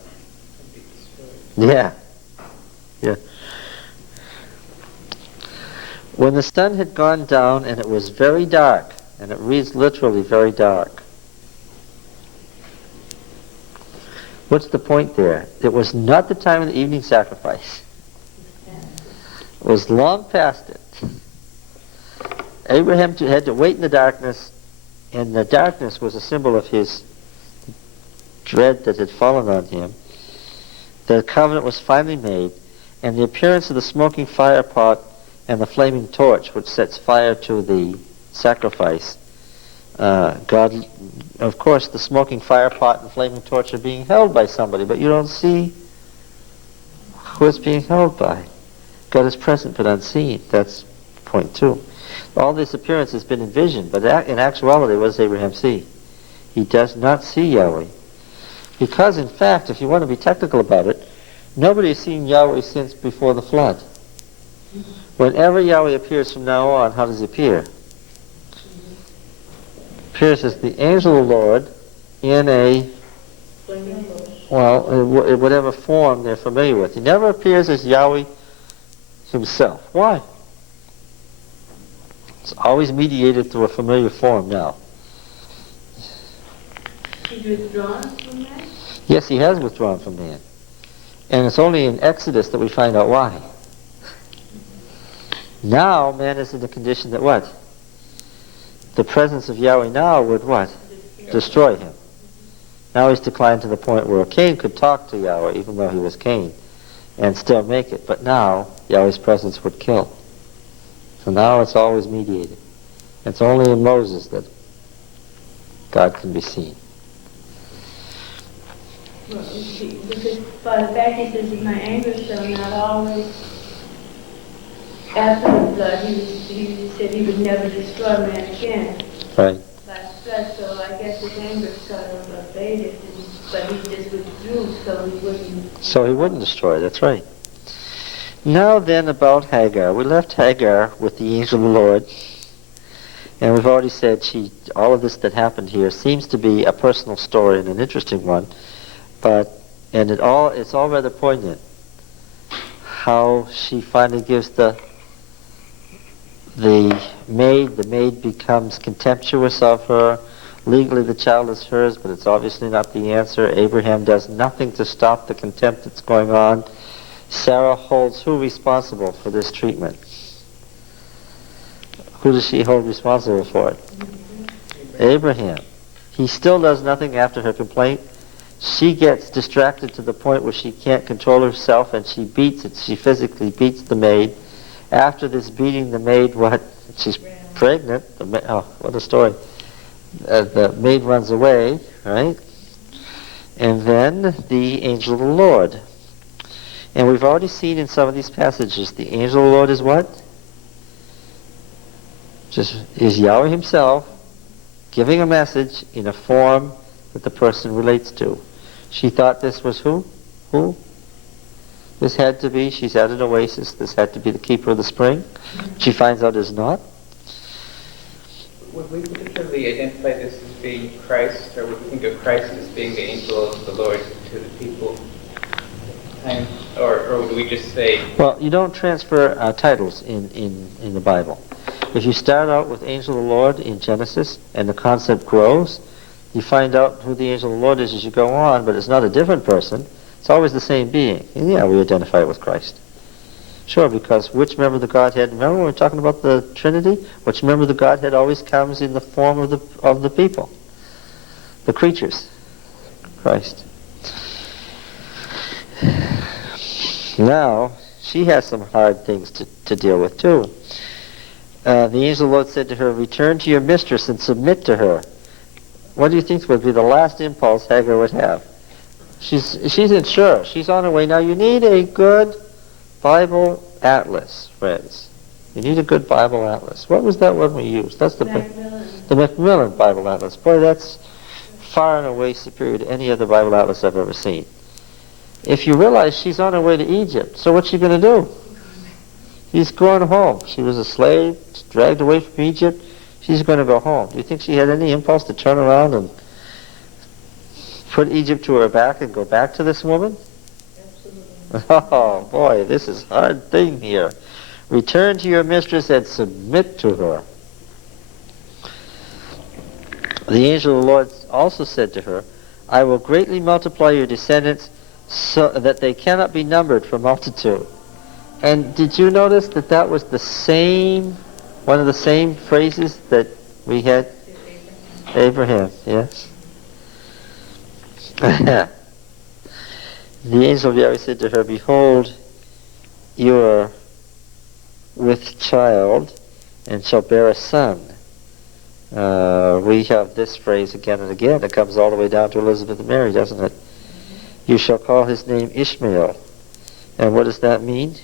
Yeah. When the sun had gone down and it was very dark, and it reads literally very dark. What's the point there? It was not the time of the evening sacrifice. It was long past it. Abraham had to wait in the darkness, and the darkness was a symbol of his dread that had fallen on him. The covenant was finally made, and the appearance of the smoking fire pot and the flaming torch, which sets fire to the sacrifice. God, of course, the smoking fire pot and flaming torch are being held by somebody, but you don't see who it's being held by. God is present but unseen. That's point 2. All this appearance has been envisioned, but in actuality, what does Abraham see? He does not see Yahweh. Because, in fact, if you want to be technical about it, nobody has seen Yahweh since before the flood. Whenever Yahweh appears from now on, how does he appear? Appears as the angel of the Lord in a, in whatever form they're familiar with. He never appears as Yahweh himself. Why? It's always mediated through a familiar form now. He's withdrawn from that? Yes, he has withdrawn from man. And it's only in Exodus that we find out why. Now, man is in the condition that what? The presence of Yahweh now would what? Destroy him. Now he's declined to the point where Cain could talk to Yahweh, even though he was Cain, and still make it. But now, Yahweh's presence would kill. So now it's always mediated. It's only in Moses that God can be seen. Well, because Father back he says, my anger shall not always, after the flood, he said he would never destroy man again. Right. By flood, so I guess his anger sort of abated, but he just withdrew so he wouldn't. So he wouldn't destroy, that's right. Now then about Hagar. We left Hagar with the angel of the Lord, and we've already said all of this that happened here seems to be a personal story and an interesting one, and it's all rather poignant. How she finally gives the maid becomes contemptuous of her. Legally the child is hers, but it's obviously not the answer. Abraham does nothing to stop the contempt that's going on. Sarah holds who responsible for this treatment? Who does she hold responsible for it? Abraham. He still does nothing after her complaint. She gets distracted to the point where she can't control herself, and she beats it. She physically beats the maid. After this beating, the maid, what? She's pregnant. Oh, what a story. The maid runs away, right? And then the angel of the Lord. And we've already seen in some of these passages, the angel of the Lord is what? Is Yahweh himself giving a message in a form that the person relates to. She thought this was who? Who? This had to be, she's at an oasis, this had to be the keeper of the spring. She finds out it's not. Would we particularly identify this as being Christ, or would we think of Christ as being the angel of the Lord to the people? Or would we just say... Well, you don't transfer titles in the Bible. If you start out with angel of the Lord in Genesis, and the concept grows, you find out who the angel of the Lord is as you go on, but it's not a different person. It's always the same being. And yeah, we identify it with Christ. Sure, because which member of the Godhead, remember when we're talking about the Trinity? Which member of the Godhead always comes in the form of the people, the creatures? Christ. Now, she has some hard things to deal with too. The angel of the Lord said to her, return to your mistress and submit to her. What do you think would be the last impulse Hagar would have? She's unsure. She's on her way. Now you need a good Bible atlas, friends. You need a good Bible atlas. What was that one we used? That's the Macmillan Bible Atlas. Boy, that's far and away superior to any other Bible atlas I've ever seen. If you realize she's on her way to Egypt, so what's she going to do? She's going home. She was a slave, dragged away from Egypt. She's going to go home. Do you think she had any impulse to turn around and put Egypt to her back and go back to this woman? Absolutely. Oh, boy, this is a hard thing here. Return to your mistress and submit to her. The angel of the Lord also said to her, I will greatly multiply your descendants so that they cannot be numbered for multitude. And did you notice that was the same, one of the same phrases that we had? Abraham, yes. The angel of Yahweh said to her, behold, you are with child and shall bear a son. We have this phrase again and again. It comes all the way down to Elizabeth and Mary, doesn't it? You shall call his name Ishmael. And what does that mean?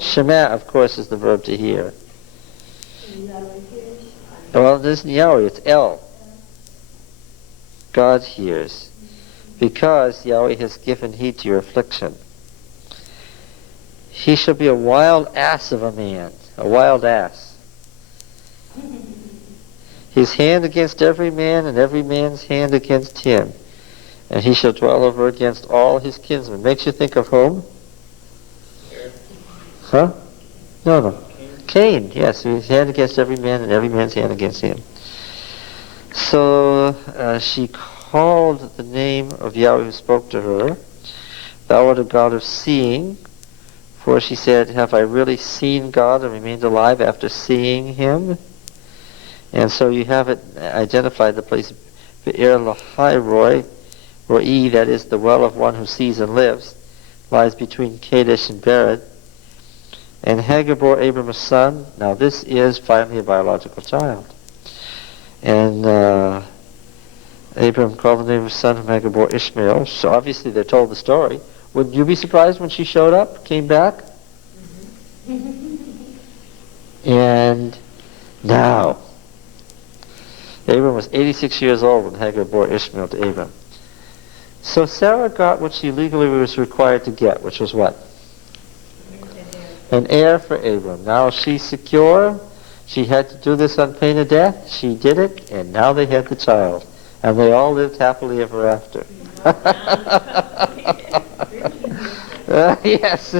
Shema, of course, is the verb to hear. Well, it isn't Yahweh, it's El. God hears, because Yahweh has given heed to your affliction. He shall be a wild ass of a man, a wild ass. His hand against every man, and every man's hand against him. And he shall dwell over against all his kinsmen. Makes you think of whom? Huh? No. Cain, yes. His hand against every man, and every man's hand against him. So she called the name of Yahweh who spoke to her, Thou art a God of seeing. For she said, Have I really seen God and remained alive after seeing him? And so you have it identified, the place Be'er Lahai Roi, that is the well of one who sees and lives, lies between Kadesh and Bered. And Hagar bore Abram a son. Now this is finally a biological child. And Abram called the name of his son, whom Hagar bore Ishmael. So obviously they're told the story. Would you be surprised when she showed up, came back? And now, Abram was 86 years old when Hagar bore Ishmael to Abram. So Sarah got what she legally was required to get, which was what? An heir for Abram. Now she's secure. She had to do this on pain of death. She did it, and now they had the child. And they all lived happily ever after. Yes.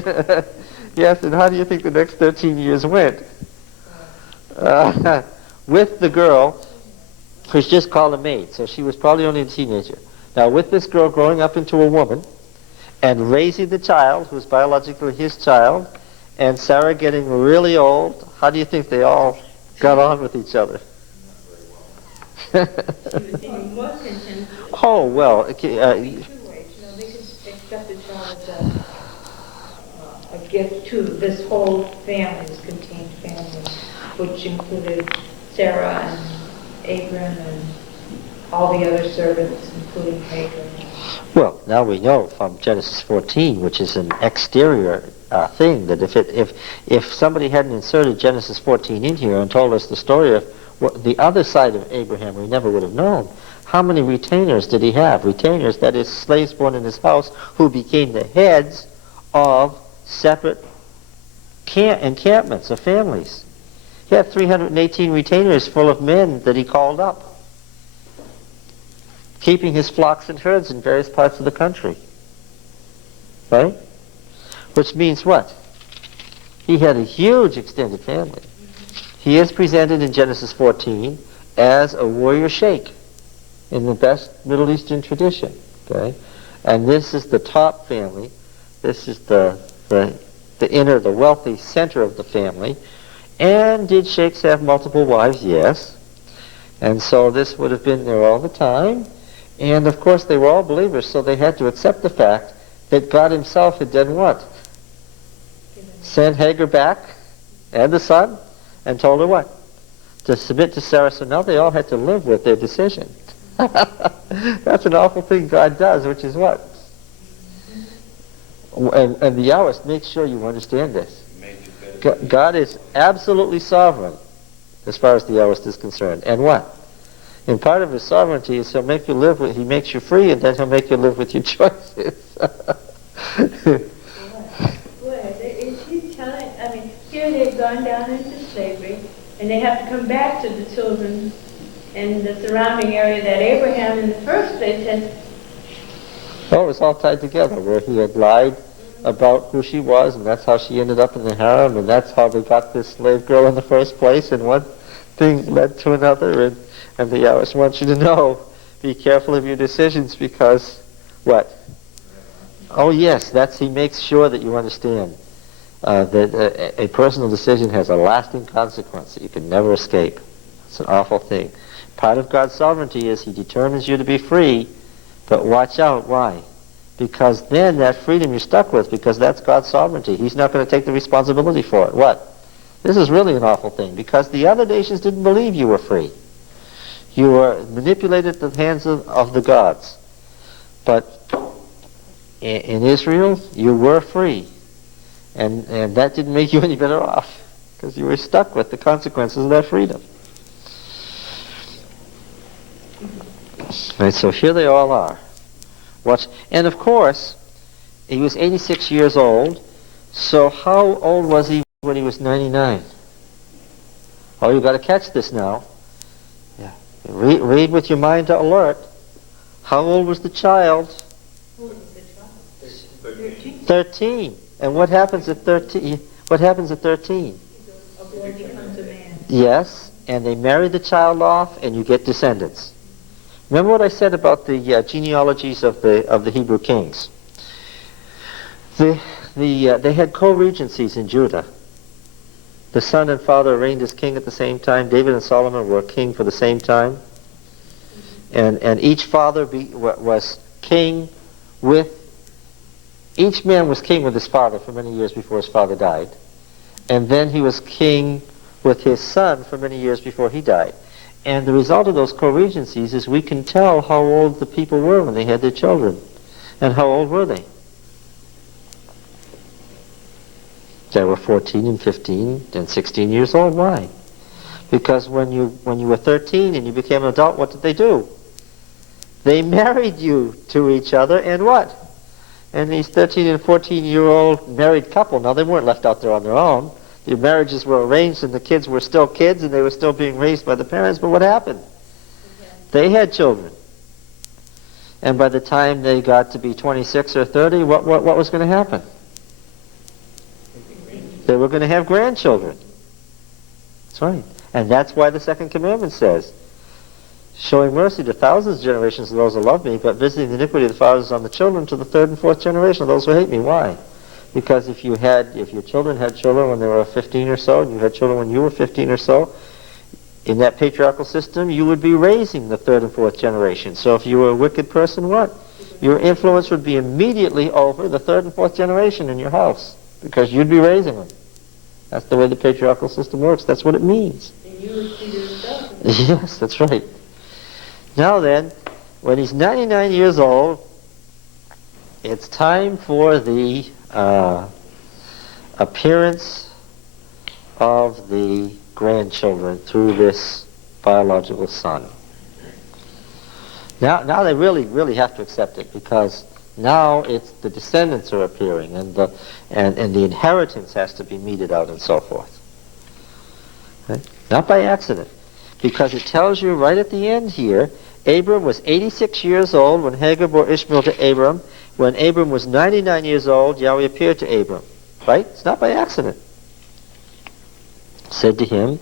Yes, and how do you think the next 13 years went? With the girl, who's just called a maid, so she was probably only a teenager. Now with this girl growing up into a woman, and raising the child, who's biologically his child, and Sarah getting really old, how do you think they all got on with each other? Oh, well. Okay, Two ways. They could accept the child as a gift to this whole family, this contained family, which included Sarah and Abram and all the other servants, including Hagar. Well, now we know from Genesis 14, which is an exterior thing, that if somebody hadn't inserted Genesis 14 in here and told us the story of the other side of Abraham, we never would have known. How many retainers did he have? Retainers, that is, slaves born in his house, who became the heads of separate encampments of families. He had 318 retainers full of men that he called up, keeping his flocks and herds in various parts of the country. Right? Which means what? He had a huge extended family. He is presented in Genesis 14 as a warrior sheikh in the best Middle Eastern tradition. Okay? And this is the top family. This is the inner, the wealthy center of the family. And did sheikhs have multiple wives? Yes. And so this would have been there all the time. And of course they were all believers, so they had to accept the fact that God himself had done what? Sent Hagar back and the son and told her what? To submit to Sarah. So now they all had to live with their decision. That's an awful thing God does, which is what? And the Yahwist makes sure you understand this. God is absolutely sovereign as far as the Yahwist is concerned. And what? And part of his sovereignty is he'll make you live with, he makes you free, and then he'll make you live with your choices. She's telling, here they've gone down into slavery, and they have to come back to the children and the surrounding area that Abraham in the first place had. Oh, it was all tied together, where he had lied about who she was, and that's how she ended up in the harem, and that's how they got this slave girl in the first place, and one thing led to another, and the Yahweh wants you to know, be careful of your decisions, because what? Oh yes, he makes sure that you understand that a personal decision has a lasting consequence that you can never escape. It's an awful thing. Part of God's sovereignty is he determines you to be free, but watch out. Why? Because then that freedom you're stuck with, because that's God's sovereignty. He's not going to take the responsibility for it. What? This is really an awful thing, because the other nations didn't believe you were free. You were manipulated at the hands of the gods. But in Israel, you were free. And that didn't make you any better off, because you were stuck with the consequences of that freedom. Right, so here they all are. Watch, and of course, he was 86 years old. So how old was he when he was 99? Oh, you've got to catch this now. Yeah. Read with your mind alert. How old was the child? Who was the child? 13. 13. And what happens at 13? What happens at 13? A boy becomes a man. Yes, and they marry the child off, and you get descendants. Remember what I said about the genealogies of the Hebrew kings? They had co-regencies in Judah. The son and father reigned as king at the same time. David and Solomon were king for the same time. And each father was king with, each man was king with his father for many years before his father died. And then he was king with his son for many years before he died. And the result of those co-regencies is we can tell how old the people were when they had their children. And how old were they? They were 14 and 15 and 16 years old. Why? Because when you were 13 and you became an adult, what did they do? They married you to each other, and what? And these 13 and 14-year-old married couple, now they weren't left out there on their own. Their marriages were arranged and the kids were still kids and they were still being raised by the parents, but what happened? They had children. And by the time they got to be 26 or 30, what was going to happen? They were going to have grandchildren. That's right. And that's why the second commandment says, showing mercy to thousands of generations of those who love me, but visiting the iniquity of the fathers on the children to the third and fourth generation of those who hate me. Why? Because if your children had children when they were 15 or so, and you had children when you were 15 or so, in that patriarchal system, you would be raising the third and fourth generation. So if you were a wicked person, what? Your influence would be immediately over the third and fourth generation in your house, because you'd be raising them. That's the way the patriarchal system works. That's what it means. And you would see yourself. Yes, that's right. Now then, when he's 99 years old, it's time for the appearance of the grandchildren through this biological son. Now they really have to accept it, because now it's the descendants are appearing, and the inheritance has to be meted out and so forth. Okay? Not by accident, because it tells you right at the end here, Abram was 86 years old when Hagar bore Ishmael to Abram. When Abram was 99 years old, Yahweh appeared to Abram. Right? It's not by accident. Said to him,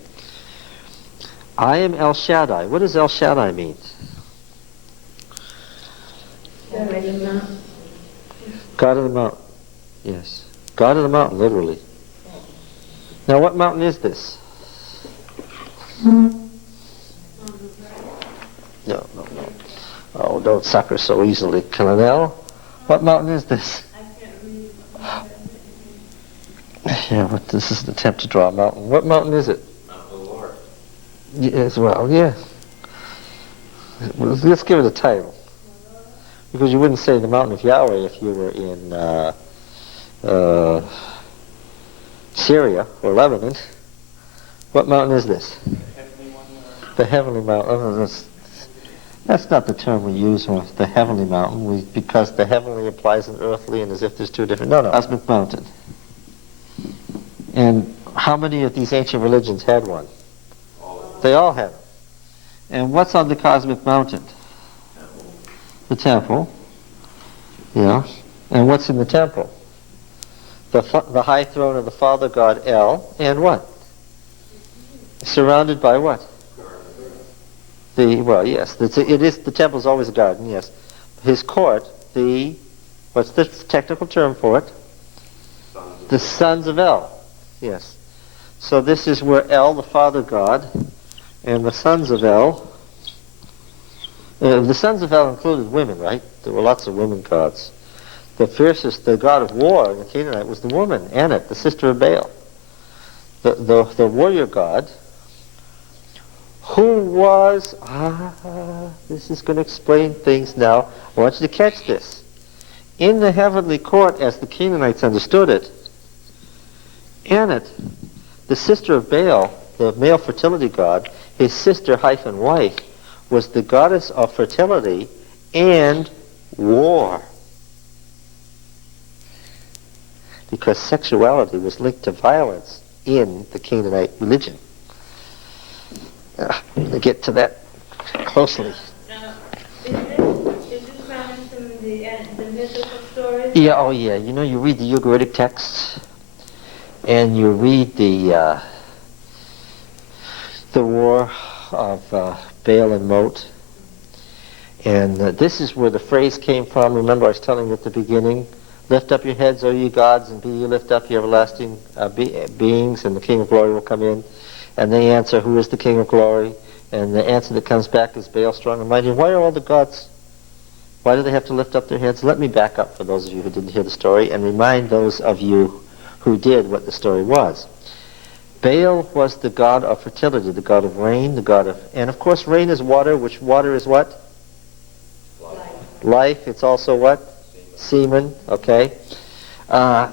I am El Shaddai. What does El Shaddai mean? God of the mountain. Yes. God of the mountain, literally. Now what mountain is this? No. Oh, don't sucker so easily, Colonel. What mountain is this? Yeah, but this is an attempt to draw a mountain. What mountain is it? Mount of the Lord. Yes, well, yeah. Well, let's give it a title. Because you wouldn't say the mountain of Yahweh if you were in Syria or Lebanon. What mountain is this? The heavenly mountain. Oh, that's not the term we use for the heavenly mountain, because the heavenly implies an earthly, and as if there's two different. No. Cosmic mountain. And how many of these ancient religions had one? They all had them. And what's on the cosmic mountain? The temple. Yeah. And what's in the temple? The high throne of the Father God El, and what? Surrounded by what? The temple's always a garden, yes. His court, what's the technical term for it? The sons of El, yes. So this is where El, the Father God, and the sons of El, the sons of El included women, right? There were lots of women gods. The fiercest, the god of war in the Canaanite was the woman, Anak, the sister of Baal. The warrior god, who was, this is going to explain things now. I want you to catch this. In the heavenly court, as the Canaanites understood it, Anak, the sister of Baal, the male fertility god, his sister-wife, was the goddess of fertility and war. Because sexuality was linked to violence in the Canaanite religion. I'm going to get to that closely. Now, is this found in some of the mythical stories? Yeah, oh yeah. You know, you read the Ugaritic texts, and you read the war of Baal and Mot, and this is where the phrase came from. Remember, I was telling you at the beginning, lift up your heads, O ye gods, and be ye lift up, ye everlasting beings, and the King of Glory will come in. And they answer, who is the King of Glory? And the answer that comes back is Baal, strong and mighty. Why are all the gods, why do they have to lift up their heads? Let me back up for those of you who didn't hear the story and remind those of you who did what the story was. Baal was the god of fertility, the god of rain, the god of, and of course rain is water, which water is what? Life. It's also what? Semen, okay. Baal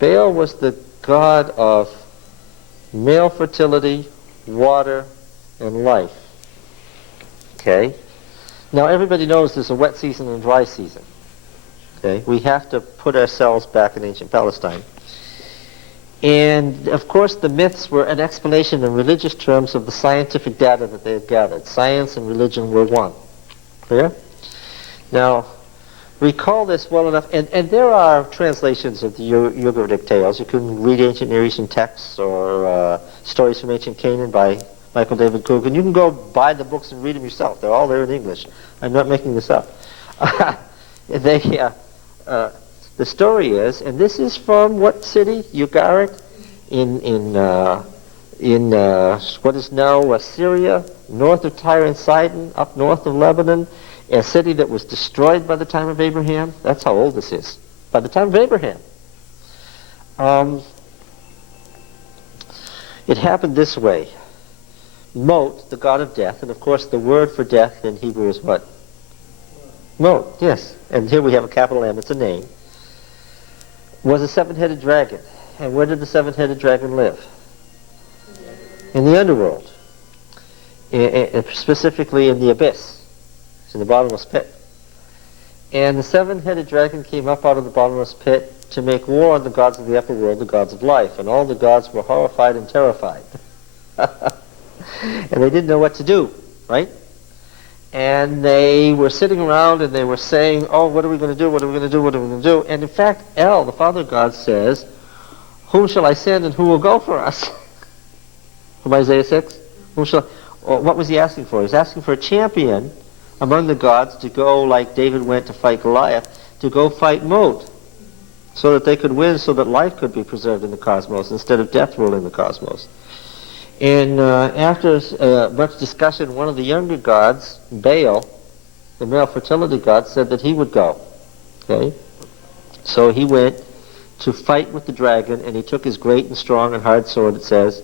was the god of male fertility, water, and life. Okay? Now everybody knows there's a wet season and a dry season. Okay? We have to put ourselves back in ancient Palestine. And of course the myths were an explanation in religious terms of the scientific data that they had gathered. Science and religion were one. Clear? Now, recall this well enough, and there are translations of the Ugaritic tales. You can read ancient Near Eastern texts or stories from ancient Canaan by Michael David Coogan. You can go buy the books and read them yourself. They're all there in English. I'm not making this up. The story is, and this is from what city? Ugarit in what is now Syria, north of Tyre and Sidon, up north of Lebanon. A city that was destroyed by the time of Abraham. That's how old this is. By the time of Abraham. It happened this way. Mot, the god of death, and of course the word for death in Hebrew is what? Mot, yes. And here we have a capital M, it's a name. Was a seven-headed dragon. And where did the seven-headed dragon live? In the underworld. Specifically in the abyss. In the bottomless pit. And the seven-headed dragon came up out of the bottomless pit to make war on the gods of the upper world, the gods of life. And all the gods were horrified and terrified. And they didn't know what to do, right? And they were sitting around and they were saying, oh, what are we going to do? What are we going to do? What are we going to do? And in fact, El, the Father God, says, whom shall I send and who will go for us? From Isaiah 6. What was he asking for? He was asking for a champion among the gods to go, like David went to fight Goliath, to go fight Mot, so that they could win, so that life could be preserved in the cosmos instead of death ruling the cosmos. And after much discussion, one of the younger gods, Baal, the male fertility god, said that he would go. Okay, so he went to fight with the dragon, and he took his great and strong and hard sword, it says,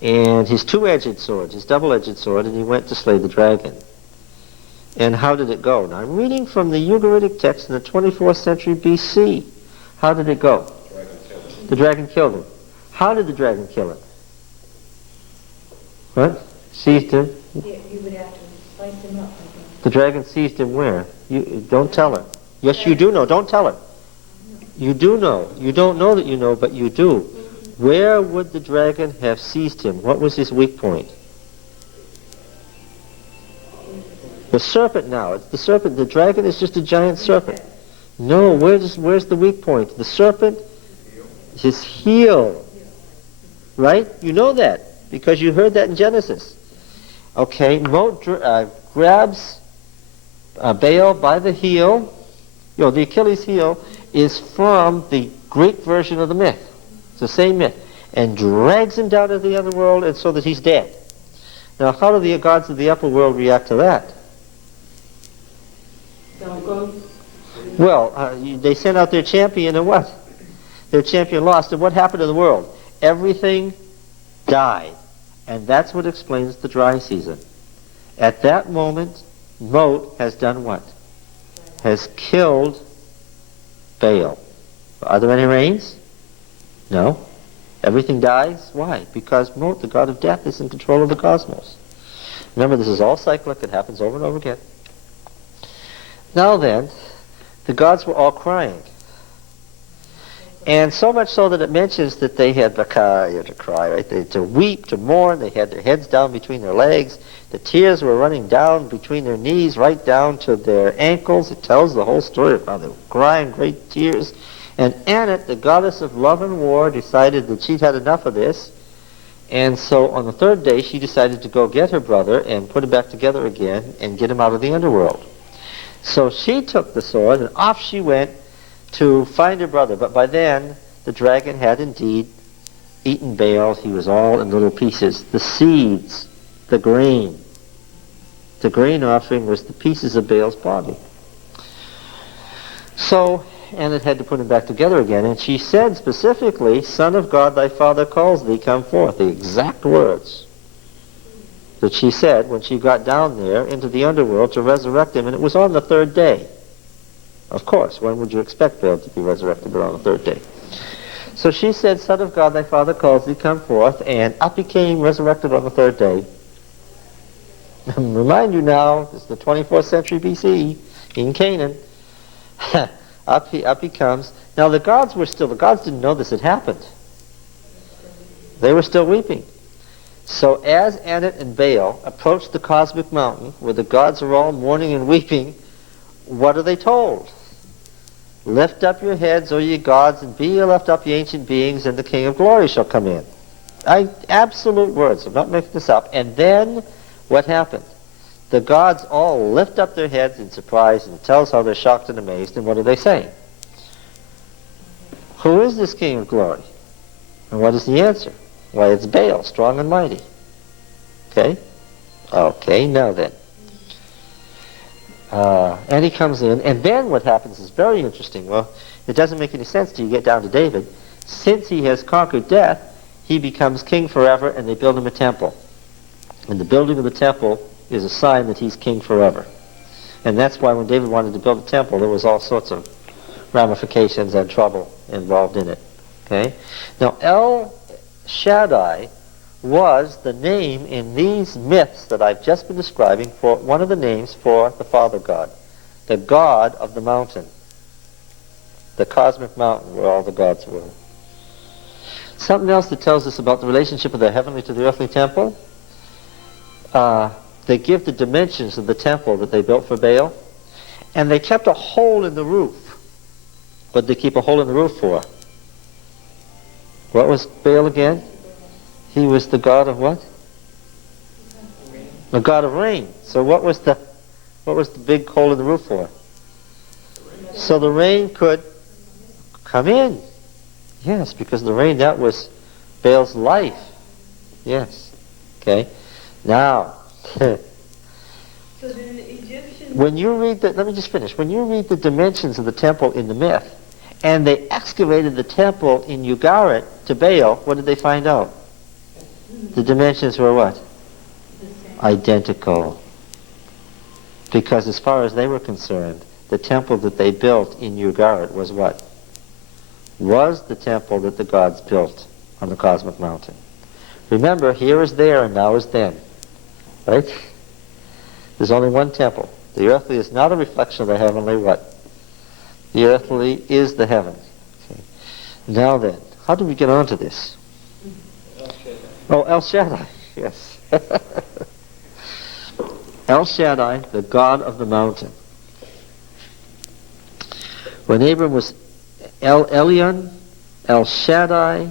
and his two-edged sword, his double-edged sword, and he went to slay the dragon. And how did it go? Now, I'm reading from the Ugaritic text in the 24th century BC. How did it go? The dragon killed him. How did the dragon kill him? What? Seized him? Yeah, you would have to slice him up, I think. The dragon seized him where? You don't tell her. Yes, you do know. Don't tell her. You do know. You don't know that you know, but you do. Where would the dragon have seized him? What was his weak point? The serpent now. It's the serpent. The dragon is just a giant serpent. No, where's the weak point? The serpent, his heel. Right? You know that because you heard that in Genesis. Okay, Mot grabs Baal by the heel. You know, the Achilles heel is from the Greek version of the myth. It's the same myth. And drags him down to the other world and so that he's dead. Now, how do the gods of the upper world react to that? Don't go. Well, they sent out their champion and what? Their champion lost. And what happened to the world? Everything died. And that's what explains the dry season. At that moment, Mot has done what? Has killed Baal. Are there any rains? No. Everything dies. Why? Because Mot, the god of death, is in control of the cosmos. Remember, this is all cyclic. It happens over and over again. Now then, the gods were all crying. And so much so that it mentions that they had to cry, right? They had to weep, to mourn. They had their heads down between their legs. The tears were running down between their knees, right down to their ankles. It tells the whole story of how they were crying great tears. And Anat, the goddess of love and war, decided that she'd had enough of this. And so on the third day, she decided to go get her brother and put him back together again and get him out of the underworld. So she took the sword and off she went to find her brother. But by then, the dragon had indeed eaten Baal. He was all in little pieces. The seeds, the grain. The grain offering was the pieces of Baal's body. So Anat had to put him back together again. And she said specifically, Son of God, thy father calls thee, come forth. The exact words that she said when she got down there into the underworld to resurrect him. And it was on the third day. Of course, when would you expect Baal to be resurrected but on the third day? So she said, Son of God, thy father calls thee, come forth. And up he came, resurrected on the third day. Remind you now, this is the 24th century BC in Canaan. Up he comes. Now the gods didn't know this had happened. They were still weeping. So as Anat and Baal approached the cosmic mountain, where the gods are all mourning and weeping, what are they told? Lift up your heads, O ye gods, and be ye lift up, ye ancient beings, and the King of glory shall come in. Absolute words. I'm not making this up. And then what happened? The gods all lift up their heads in surprise, and it tells how they're shocked and amazed. And what are they saying? Who is this King of glory? And what is the answer? Why, it's Baal, strong and mighty. Okay? Okay, now then. And he comes in, and then what happens is very interesting. Well, it doesn't make any sense till you get down to David. Since he has conquered death, he becomes king forever, and they build him a temple. And the building of the temple is a sign that he's king forever. And that's why when David wanted to build a temple, there was all sorts of ramifications and trouble involved in it. Okay? Now, El Shaddai was the name in these myths that I've just been describing for one of the names for the Father God, the God of the mountain, the cosmic mountain where all the gods were. Something else that tells us about the relationship of the heavenly to the earthly temple, they give the dimensions of the temple that they built for Baal, and they kept a hole in the roof. What did they keep a hole in the roof for? What was Baal again? He was the god of what? Rain. The god of rain. So what was the big hole in the roof for? So the rain could come in. Yes, because the rain, that was Baal's life. Yes. Okay. Now, So then the Egyptians... when you read let me just finish. When you read the dimensions of the temple in the myth, and they excavated the temple in Ugarit to Baal, what did they find out? The dimensions were what? Identical. Because as far as they were concerned, the temple that they built in Ugarit was what? Was the temple that the gods built on the cosmic mountain. Remember, here is there and now is then. Right? There's only one temple. The earthly is not a reflection of the heavenly what? The earthly is the heavenly. Okay. Now then, how do we get onto this? Oh, El Shaddai, yes. El Shaddai, the God of the mountain. When Abram was El Elyon, El Shaddai,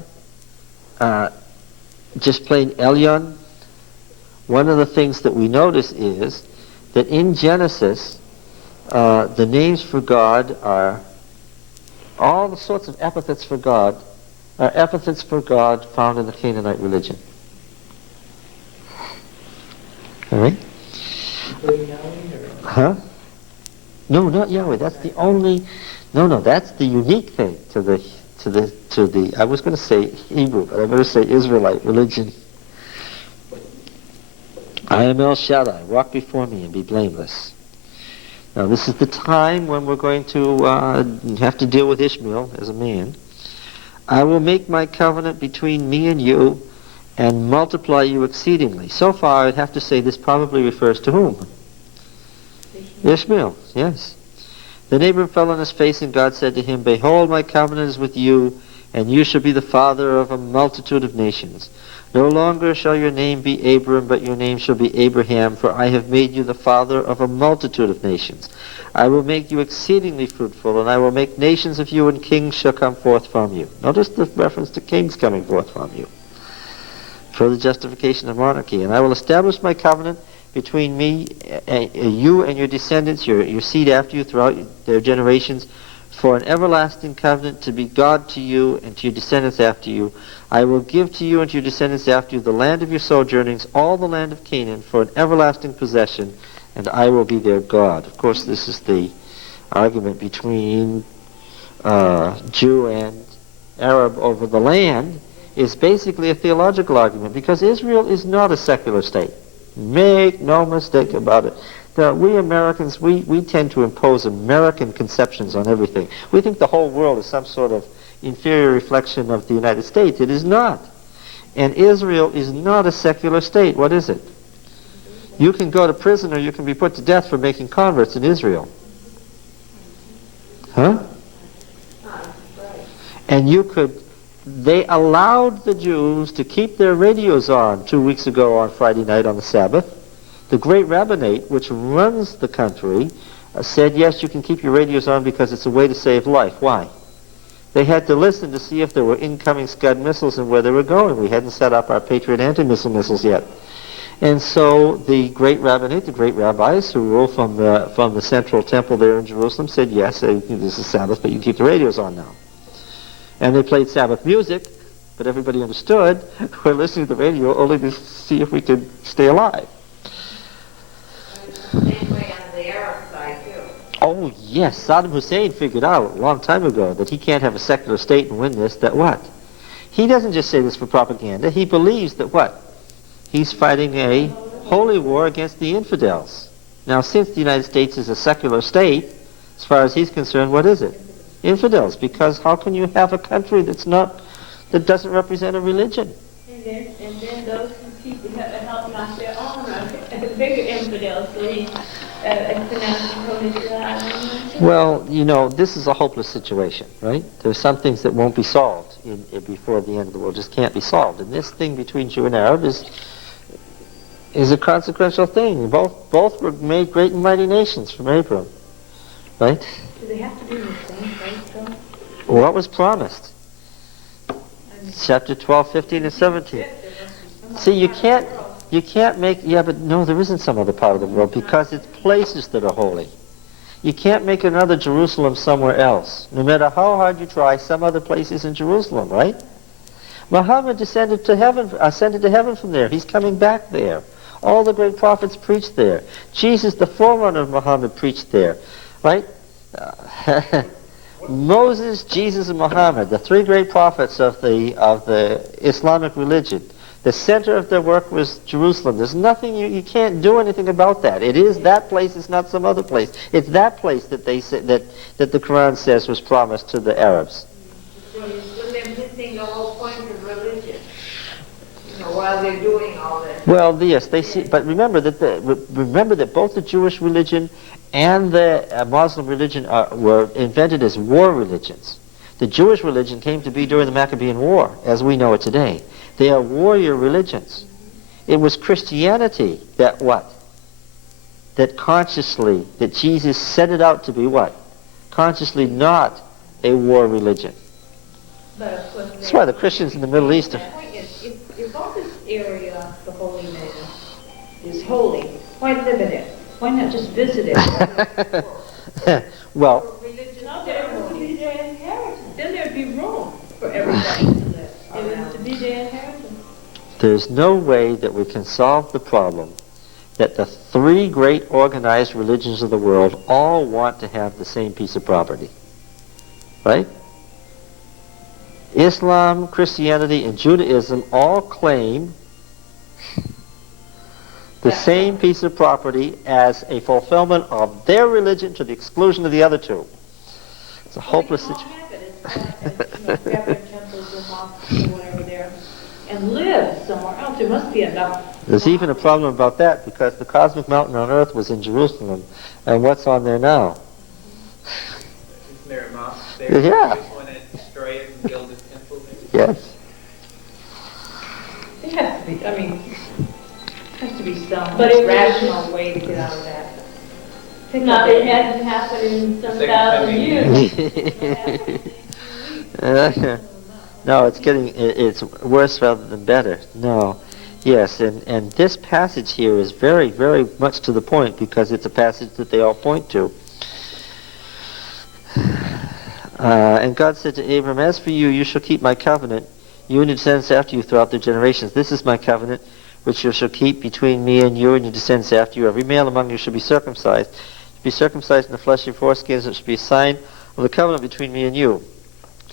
just plain Elyon, one of the things that we notice is that in Genesis, the names for God are, all the sorts of epithets for God are epithets for God found in the Canaanite religion. All right? Huh? No, not Yahweh. That's the only. No. That's the unique thing to the. I was going to say Hebrew, but I better say Israelite religion. I am El Shaddai. Walk before me and be blameless. Now, this is the time when we're going to have to deal with Ishmael as a man. I will make my covenant between me and you and multiply you exceedingly. So far, I'd have to say this probably refers to whom? Ishmael, yes. Then Abram fell on his face, and God said to him, Behold, my covenant is with you, and you shall be the father of a multitude of nations. No longer shall your name be Abram, but your name shall be Abraham, for I have made you the father of a multitude of nations. I will make you exceedingly fruitful, and I will make nations of you, and kings shall come forth from you. Notice the reference to kings coming forth from you, for the justification of monarchy. And I will establish my covenant between me, you and your descendants, your seed after you throughout their generations, for an everlasting covenant to be God to you and to your descendants after you. I will give to you and to your descendants after you the land of your sojournings, all the land of Canaan, for an everlasting possession, and I will be their God. Of course, this is the argument between Jew and Arab over the land, is basically a theological argument, because Israel is not a secular state. Make no mistake about it. We Americans, we tend to impose American conceptions on everything. We think the whole world is some sort of inferior reflection of the United States. It is not. And Israel is not a secular state. What is it? You can go to prison or you can be put to death for making converts in Israel. Huh? And they allowed the Jews to keep their radios on 2 weeks ago on Friday night on the Sabbath. The great rabbinate, which runs the country, said, yes, you can keep your radios on because it's a way to save life. Why? They had to listen to see if there were incoming Scud missiles and where they were going. We hadn't set up our Patriot anti-missile missiles yet. And so the great rabbinate, the great rabbis who rule from the central temple there in Jerusalem said, yes, this is Sabbath, but you can keep the radios on now. And they played Sabbath music, but everybody understood we're listening to the radio only to see if we could stay alive. Same way on the Arab side, too. Oh, yes. Saddam Hussein figured out a long time ago that he can't have a secular state and win this, that what? He doesn't just say this for propaganda. He believes that what? He's fighting a holy war against the infidels. Now, since the United States is a secular state, as far as he's concerned, what is it? Infidels. Because how can you have a country that doesn't represent a religion? And then those who keep helping out their own are bigger infidels, so he pronounced holy God. Well, this is a hopeless situation, right? There's some things that won't be solved before the end of the world, just can't be solved. And this thing between Jew and Arab is a consequential thing. Both were made great and mighty nations from Abram, right? Do they have to be in the same place, though? What was promised? Chapter 12, 15, and 17. See, you can't make, but no, there isn't some other part of the world, because it's places that are holy. You can't make another Jerusalem somewhere else. No matter how hard you try, some other place is in Jerusalem, right? Muhammad ascended to heaven from there. He's coming back there. All the great prophets preached there. Jesus, the forerunner of Muhammad, preached there, right? Moses, Jesus, and Muhammad, the three great prophets of the Islamic religion. The center of their work was Jerusalem. There's nothing, you can't do anything about that. It is that place, it's not some other place. It's that place that they say, that the Quran says was promised to the Arabs. So they're missing the whole point of religion, while they're doing all this. Well, yes, they see, but remember that both the Jewish religion and the Muslim religion were invented as war religions. The Jewish religion came to be during the Maccabean War, as we know it today. They are warrior religions. It was Christianity that Jesus set it out to be what? Consciously not a war religion. But of course, that's why the Christians in the Middle East the point is, if all this area, the Holy Land, is holy, why live in it? Why not just visit it? Well, Then there'd be room for everybody to live. It was to be their inheritance. there's no way that we can solve the problem that the three great organized religions of the world all want to have the same piece of property. Right? Islam, Christianity, and Judaism all claim the same piece of property as a fulfillment of their religion to the exclusion of the other two. It's a hopeless situation. Temples or mosques or whatever there. and live somewhere else. There must be enough. There's even a problem about that because the cosmic mountain on earth was in Jerusalem, and what's on there now? Isn't there a mosque there? Yeah. You just want to destroy it and build a temple there? Yes. There has to be, I mean, there has to be some But it rational way to get out of that. No, it hasn't happened in some Second thousand time years. No, it's worse rather than better. No. Yes, and this passage here is very, very much to the point because it's a passage that they all point to. And God said to Abram, "As for you, you shall keep my covenant, you and your descendants after you throughout their generations. This is my covenant, which you shall keep between me and you and your descendants after you. Every male among you shall be circumcised. Be circumcised in the flesh of your foreskins. It shall be a sign of the covenant between me and you.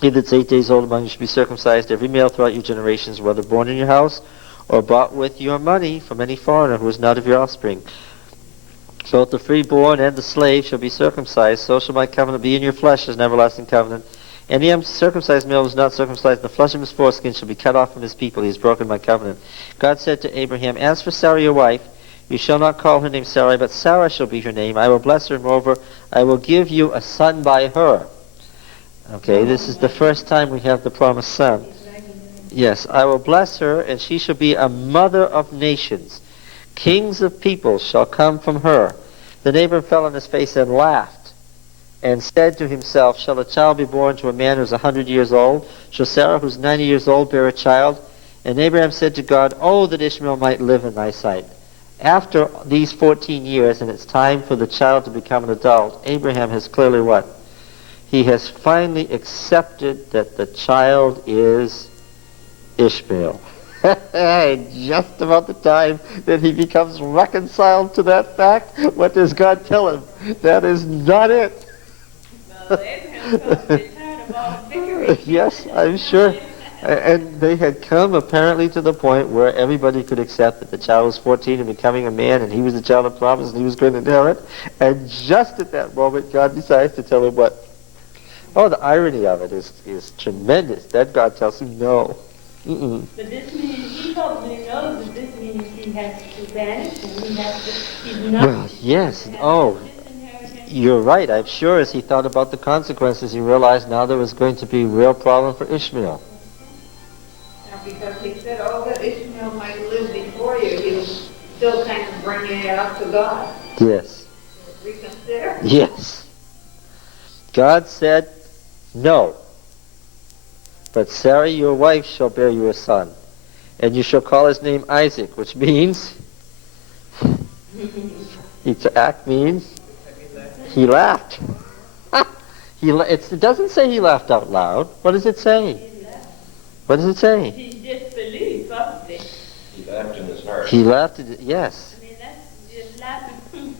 He that's 8 days old among you shall be circumcised, every male throughout your generations, whether born in your house or bought with your money from any foreigner who is not of your offspring. Both the freeborn and the slave shall be circumcised. So shall my covenant be in your flesh as an everlasting covenant. Any uncircumcised male who is not circumcised, the flesh of his foreskin shall be cut off from his people. He has broken my covenant." God said to Abraham, "As for Sarah your wife, you shall not call her name Sarai, but Sarah shall be her name. I will bless her, and moreover, I will give you a son by her." Okay, this is the first time we have the promised son. Yes, "I will bless her, and she shall be a mother of nations. Kings of peoples shall come from her." Then Abram fell on his face and laughed, and said to himself, "Shall a child be born to a man who is 100 years old? Shall Sarah, who is 90 years old, bear a child?" And Abraham said to God, "Oh, that Ishmael might live in thy sight." After these 14 years, and it's time for the child to become an adult, Abraham has clearly what? He has finally accepted that the child is Ishmael. Just about the time that he becomes reconciled to that fact, what does God tell him? That is not it. Well, Abraham felt a bit tired of all the bickering. Yes, I'm sure. And they had come apparently to the point where everybody could accept that the child was 14 and becoming a man, and he was the child of promise, and he was going to inherit. And just at that moment, God decides to tell him what? Oh, the irony of it is tremendous. Then God tells him no. Mm-mm. But this means, he probably knows that this means he has to banish him. He's not. Well, yes. Oh, you're right. I'm sure as he thought about the consequences, he realized now there was going to be a real problem for Ishmael. Because he said, "Oh, that Ishmael might live before you," he was still kind of bringing it up to God. Yes. Reconsider. Yes. God said, "No. But Sarah, your wife, shall bear you a son, and you shall call his name Isaac," which means, Isaac means he laughed. It doesn't say he laughed out loud. What does it say? What does it say? He disbelieved, probably. He laughed in his heart. He laughed. Yes, I mean, that's just laughing.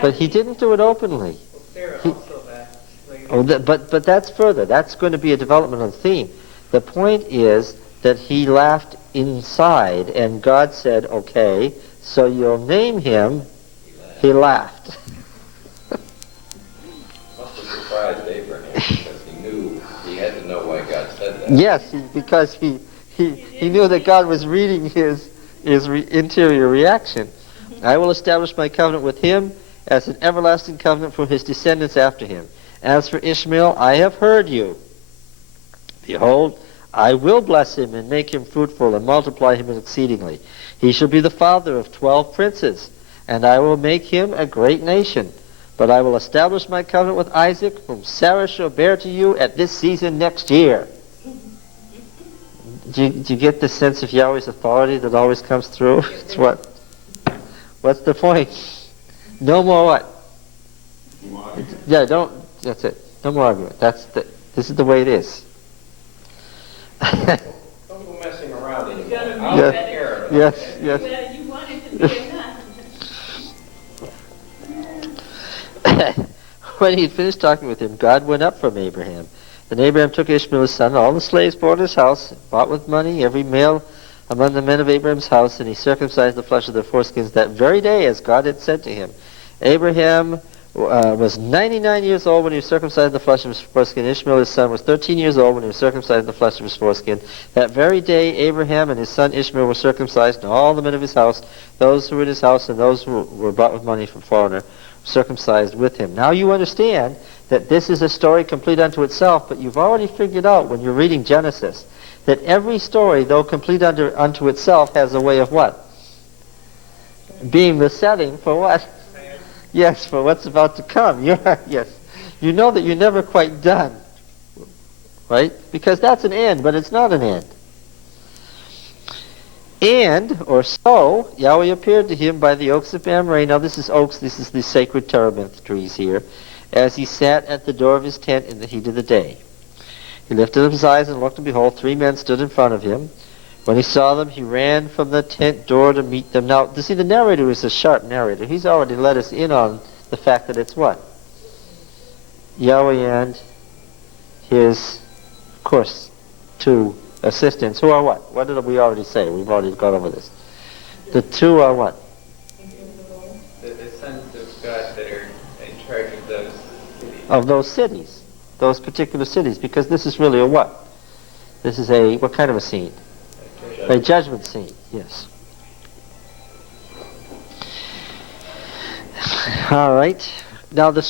but he didn't do it openly. Well, Sarah also laughed later. Oh, but that's further. That's going to be a development of the theme. The point is that he laughed inside, and God said, "Okay, so you'll name him." He laughed. Must have surprised Abraham because he knew he had to know why God said that. Yes, because he knew that God was reading his interior reaction. "I will establish my covenant with him as an everlasting covenant for his descendants after him. As for Ishmael, I have heard you. Behold, I will bless him and make him fruitful and multiply him exceedingly. He shall be the father of 12 princes, and I will make him a great nation. But I will establish my covenant with Isaac, whom Sarah shall bear to you at this season next year." Do you get the sense of Yahweh's authority that always comes through? It's what? What's the point? No more what? Yeah, that's it. No more argument. This is the way it is. Don't go messing around anymore. gonna be I'll Yes. take care of it. Yes, okay? yes. Whether you want it to be or not. When he had finished talking with him, God went up from Abraham. Then Abraham took Ishmael his son, and all the slaves born in his house, bought with money every male among the men of Abraham's house, and he circumcised the flesh of their foreskins that very day, as God had said to him. Abraham was 99 years old when he was circumcised in the flesh of his foreskin. Ishmael, his son, was 13 years old when he was circumcised in the flesh of his foreskin. That very day, Abraham and his son Ishmael were circumcised, and all the men of his house, those who were in his house and those who were bought with money from foreigner, circumcised with him. Now you understand that this is a story complete unto itself, but you've already figured out when you're reading Genesis that every story, though complete unto itself, has a way of what? Being the setting for what? Yes, for what's about to come. Yes. You know that you're never quite done. Right? Because that's an end, but it's not an end. And, or so, Yahweh appeared to him by the oaks of Mamre. Now this is oaks, this is the sacred terebinth trees here. As he sat at the door of his tent in the heat of the day. He lifted up his eyes and looked, and behold, 3 men stood in front of him. When he saw them, he ran from the tent door to meet them. Now, you see, the narrator is a sharp narrator. He's already let us in on the fact that it's what? Yahweh and his, of course, 2 assistants, who are what? What did we already say? We've already gone over this. The 2 are what? The sons of God that are in charge of those cities. Of those cities. Those particular cities. Because this is really a what? This is a, what kind of a scene? A judgment scene, yes. All right. Now the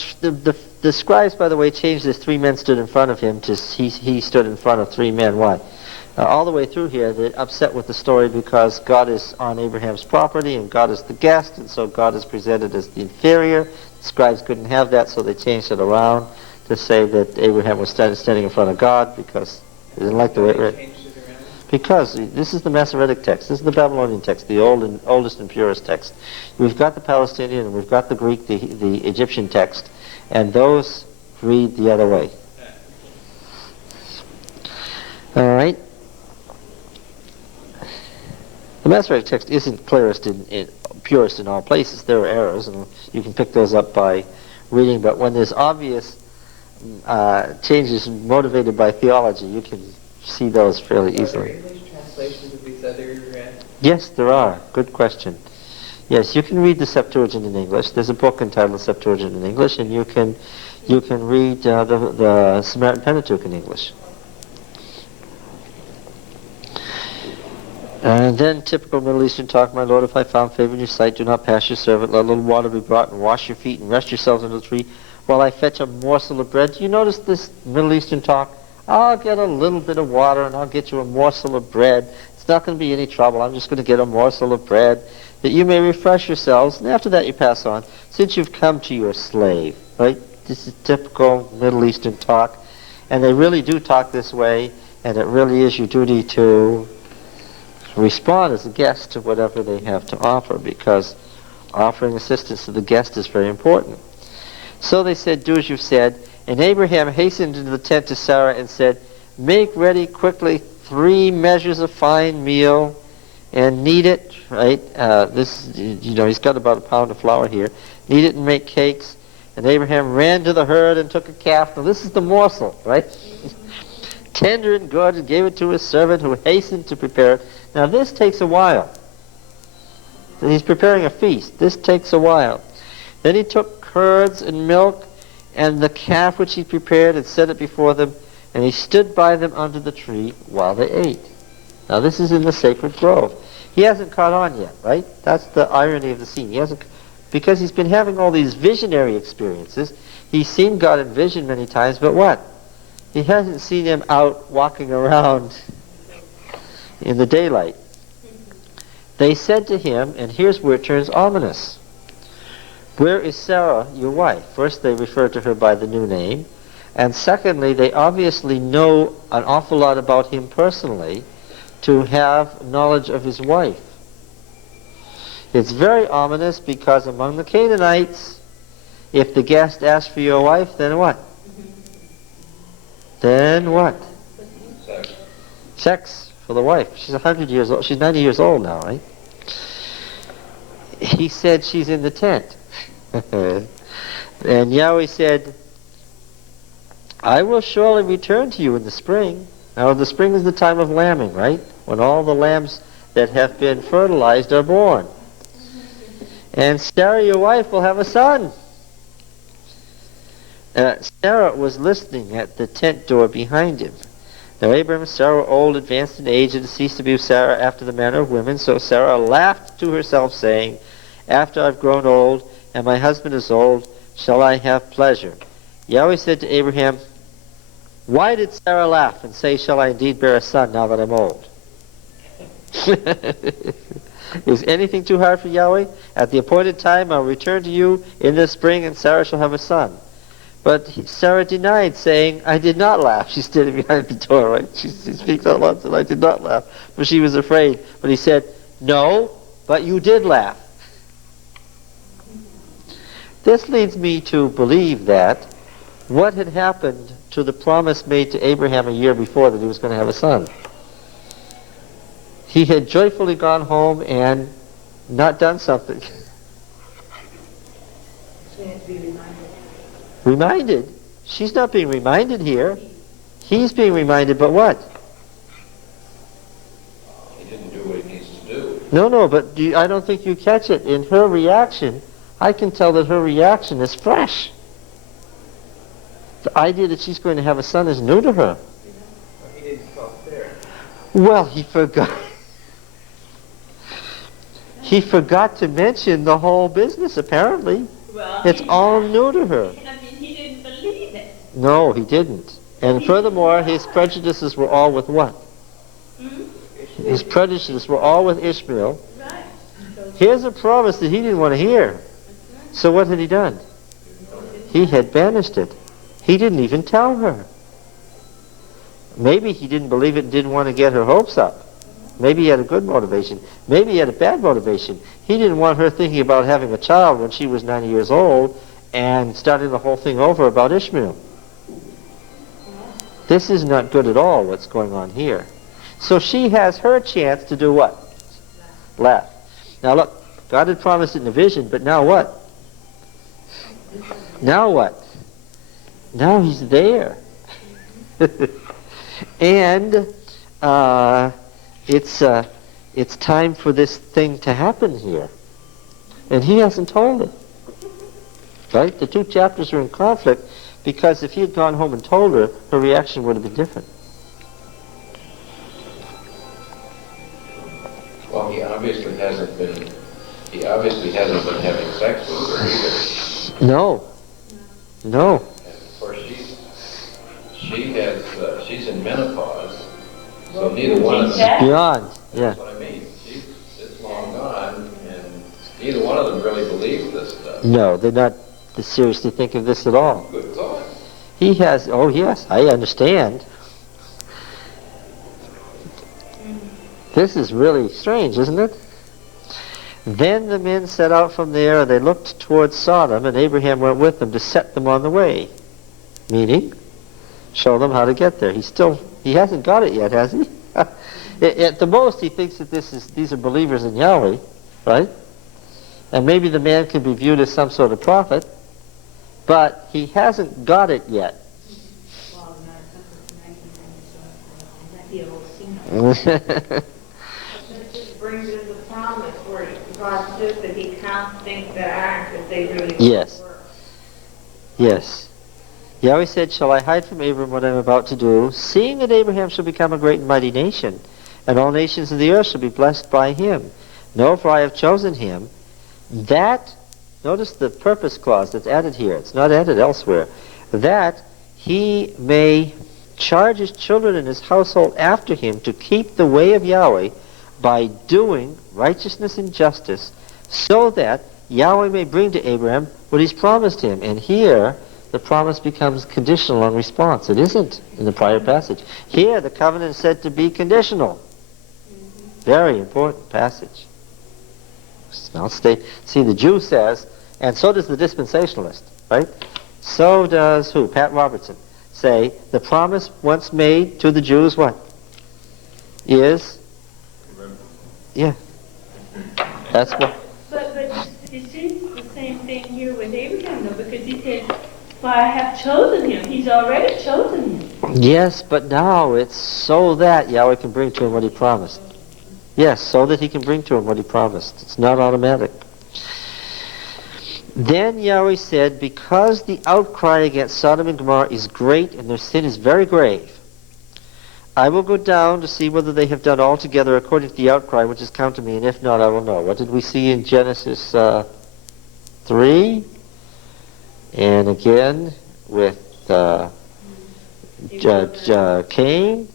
scribes, by the way, changed this 3 men stood in front of him to he stood in front of 3 men. Why? All the way through here, they're upset with the story because God is on Abraham's property and God is the guest, and so God is presented as the inferior. The scribes couldn't have that, so they changed it around to say that Abraham was standing in front of God because they didn't like the way it read. Because this is the Masoretic text, this is the Babylonian text, the oldest and purest text. We've got the Palestinian and we've got the Greek, the Egyptian text, and those read the other way. All right. The Masoretic text isn't clearest purest in all places. There are errors, and you can pick those up by reading. But when there's obvious changes motivated by theology, you can see those fairly easily. Are there English translations of these other? Yes, there are. Good question. Yes, you can read the Septuagint in English. There's a book entitled the Septuagint in English, and you can read the Samaritan Pentateuch in English. And then typical Middle Eastern talk, my Lord, if I found favor in your sight, do not pass your servant. Let a little water be brought, and wash your feet, and rest yourselves under the tree, while I fetch a morsel of bread. Do you notice this Middle Eastern talk? I'll get a little bit of water and I'll get you a morsel of bread. It's not going to be any trouble. I'm just going to get a morsel of bread that you may refresh yourselves. And after that you pass on, since you've come to your slave. Right? This is typical Middle Eastern talk. And they really do talk this way, and it really is your duty to respond as a guest to whatever they have to offer, because offering assistance to the guest is very important. So they said, do as you've said. And Abraham hastened into the tent to Sarah and said, make ready quickly 3 measures of fine meal and knead it, right? He's got about a pound of flour here. Knead it and make cakes. And Abraham ran to the herd and took a calf. Now this is the morsel, right? Tender and good, and gave it to his servant who hastened to prepare it. Now this takes a while. He's preparing a feast. This takes a while. Then he took curds and milk and the calf which he prepared and set it before them, and he stood by them under the tree while they ate. Now this is in the sacred grove. He hasn't caught on yet, right? That's the irony of the scene. He hasn't, because he's been having all these visionary experiences. He's seen God in vision many times, but what? He hasn't seen him out walking around in the daylight. They said to him, and here's where it turns ominous, where is Sarah, your wife? First, they refer to her by the new name. And secondly, they obviously know an awful lot about him personally to have knowledge of his wife. It's very ominous because among the Canaanites, if the guest asks for your wife, then what? Then what? Sex for the wife. She's 100 years old. She's 90 years old now, right? He said she's in the tent. And Yahweh said, I will surely return to you in the spring. Now the spring is the time of lambing, right? When all the lambs that have been fertilized are born. And Sarah, your wife, will have a son. Sarah was listening at the tent door behind him. Now Abraham and Sarah were old, advanced in age, and ceased to be with Sarah after the manner of women. So Sarah laughed to herself, saying, after I've grown old, and my husband is old, shall I have pleasure? Yahweh said to Abraham, why did Sarah laugh and say, shall I indeed bear a son now that I'm old? Is anything too hard for Yahweh? At the appointed time I'll return to you in the spring, and Sarah shall have a son. But Sarah denied, saying, I did not laugh. She's standing behind the door, right? She speaks out loud, and I did not laugh, for she was afraid. But he said, no, but you did laugh. This leads me to believe that what had happened to the promise made to Abraham a year before that he was going to have a son. He had joyfully gone home and not done something. So you have to be reminded. Reminded? She's not being reminded here. He's being reminded, but what? He didn't do what he needs to do. No, but I don't think you catch it. In her reaction, I can tell that her reaction is fresh. The idea that she's going to have a son is new to her. Well, he didn't call Sarah. Well, he forgot. He forgot to mention the whole business, apparently. Well, It's all new to her. I mean, he didn't believe it. No, he didn't. And furthermore, his prejudices were all with what? His prejudices were all with Ishmael. Right. Here's a promise that he didn't want to hear. So what had he done? He had banished it. He didn't even tell her. Maybe he didn't believe it and didn't want to get her hopes up. Maybe he had a good motivation. Maybe he had a bad motivation. He didn't want her thinking about having a child when she was 90 years old and starting the whole thing over about Ishmael. This is not good at all, what's going on here. So she has her chance to do what? Laugh. Now look, God had promised it in a vision, but now what? Now what? Now he's there. And it's time for this thing to happen here. And he hasn't told her. Right? The two chapters are in conflict because if he had gone home and told her, her reaction would have been different. Well, he obviously hasn't been having sex with her either. No. No. And of course she's in menopause, so neither one of them. Beyond. Yeah. That's what I mean. It's long gone, and neither one of them really believes this stuff. No, they're not seriously think of this at all. Good God. He has, oh yes, I understand. This is really strange, isn't it? Then the men set out from there, and they looked towards Sodom, and Abraham went with them to set them on the way. Meaning, show them how to get there. He hasn't got it yet, has he? At the most, he thinks that these are believers in Yahweh, right? And maybe the man can be viewed as some sort of prophet, but he hasn't got it yet. Well, not the old scene. This just brings in the promise where God says that he counts things that aren't as they really Yes. were. Yes. Yahweh said, shall I hide from Abram what I am about to do, seeing that Abraham shall become a great and mighty nation, and all nations of the earth shall be blessed by him? No, for I have chosen him, that, notice the purpose clause that's added here, it's not added elsewhere, that he may charge his children and his household after him to keep the way of Yahweh by doing righteousness and justice, so that Yahweh may bring to Abraham what he's promised him. And here, the promise becomes conditional on response. It isn't in the prior passage. Here, the covenant is said to be conditional. Very important passage. Now, see, the Jew says, and so does the dispensationalist, right? So does who? Pat Robertson. Say, the promise once made to the Jews, what? Is? Yeah. That's what. But you see the same thing here with Abraham, though, because he says, well, I have chosen him. He's already chosen him. Yes, but now it's so that Yahweh can bring to him what he promised. Yes, so that he can bring to him what he promised. It's not automatic. Then Yahweh said, because the outcry against Sodom and Gomorrah is great and their sin is very grave, I will go down to see whether they have done altogether according to the outcry which has come to me, and if not, I will know. What did we see in Genesis 3? And again with Cain,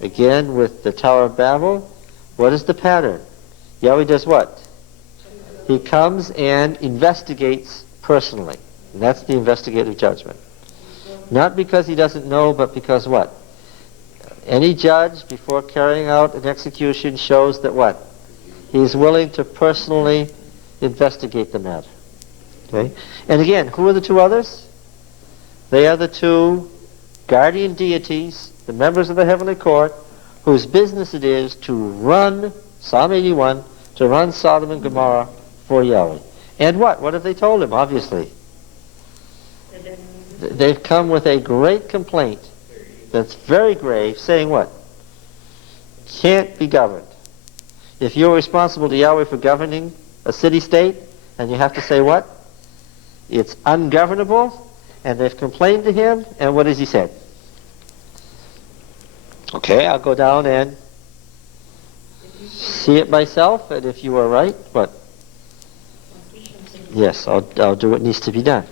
again with the Tower of Babel. What is the pattern? Yahweh does what? He comes and investigates personally. And that's the investigative judgment. Not because he doesn't know, but because what? Any judge, before carrying out an execution, shows that what? He's willing to personally investigate the matter. Okay? And again, who are the two others? They are the two guardian deities, the members of the heavenly court, whose business it is to run, Psalm 81, to run Sodom and Gomorrah for Yahweh. And what? What have they told him? Obviously, they've come with a great complaint that's very grave, saying what? Can't be governed. If you're responsible to Yahweh for governing a city-state, and you have to say what? It's ungovernable, and they've complained to him, and what has he said? Okay, I'll go down and see it myself, and if you are right, what? Yes, I'll do what needs to be done.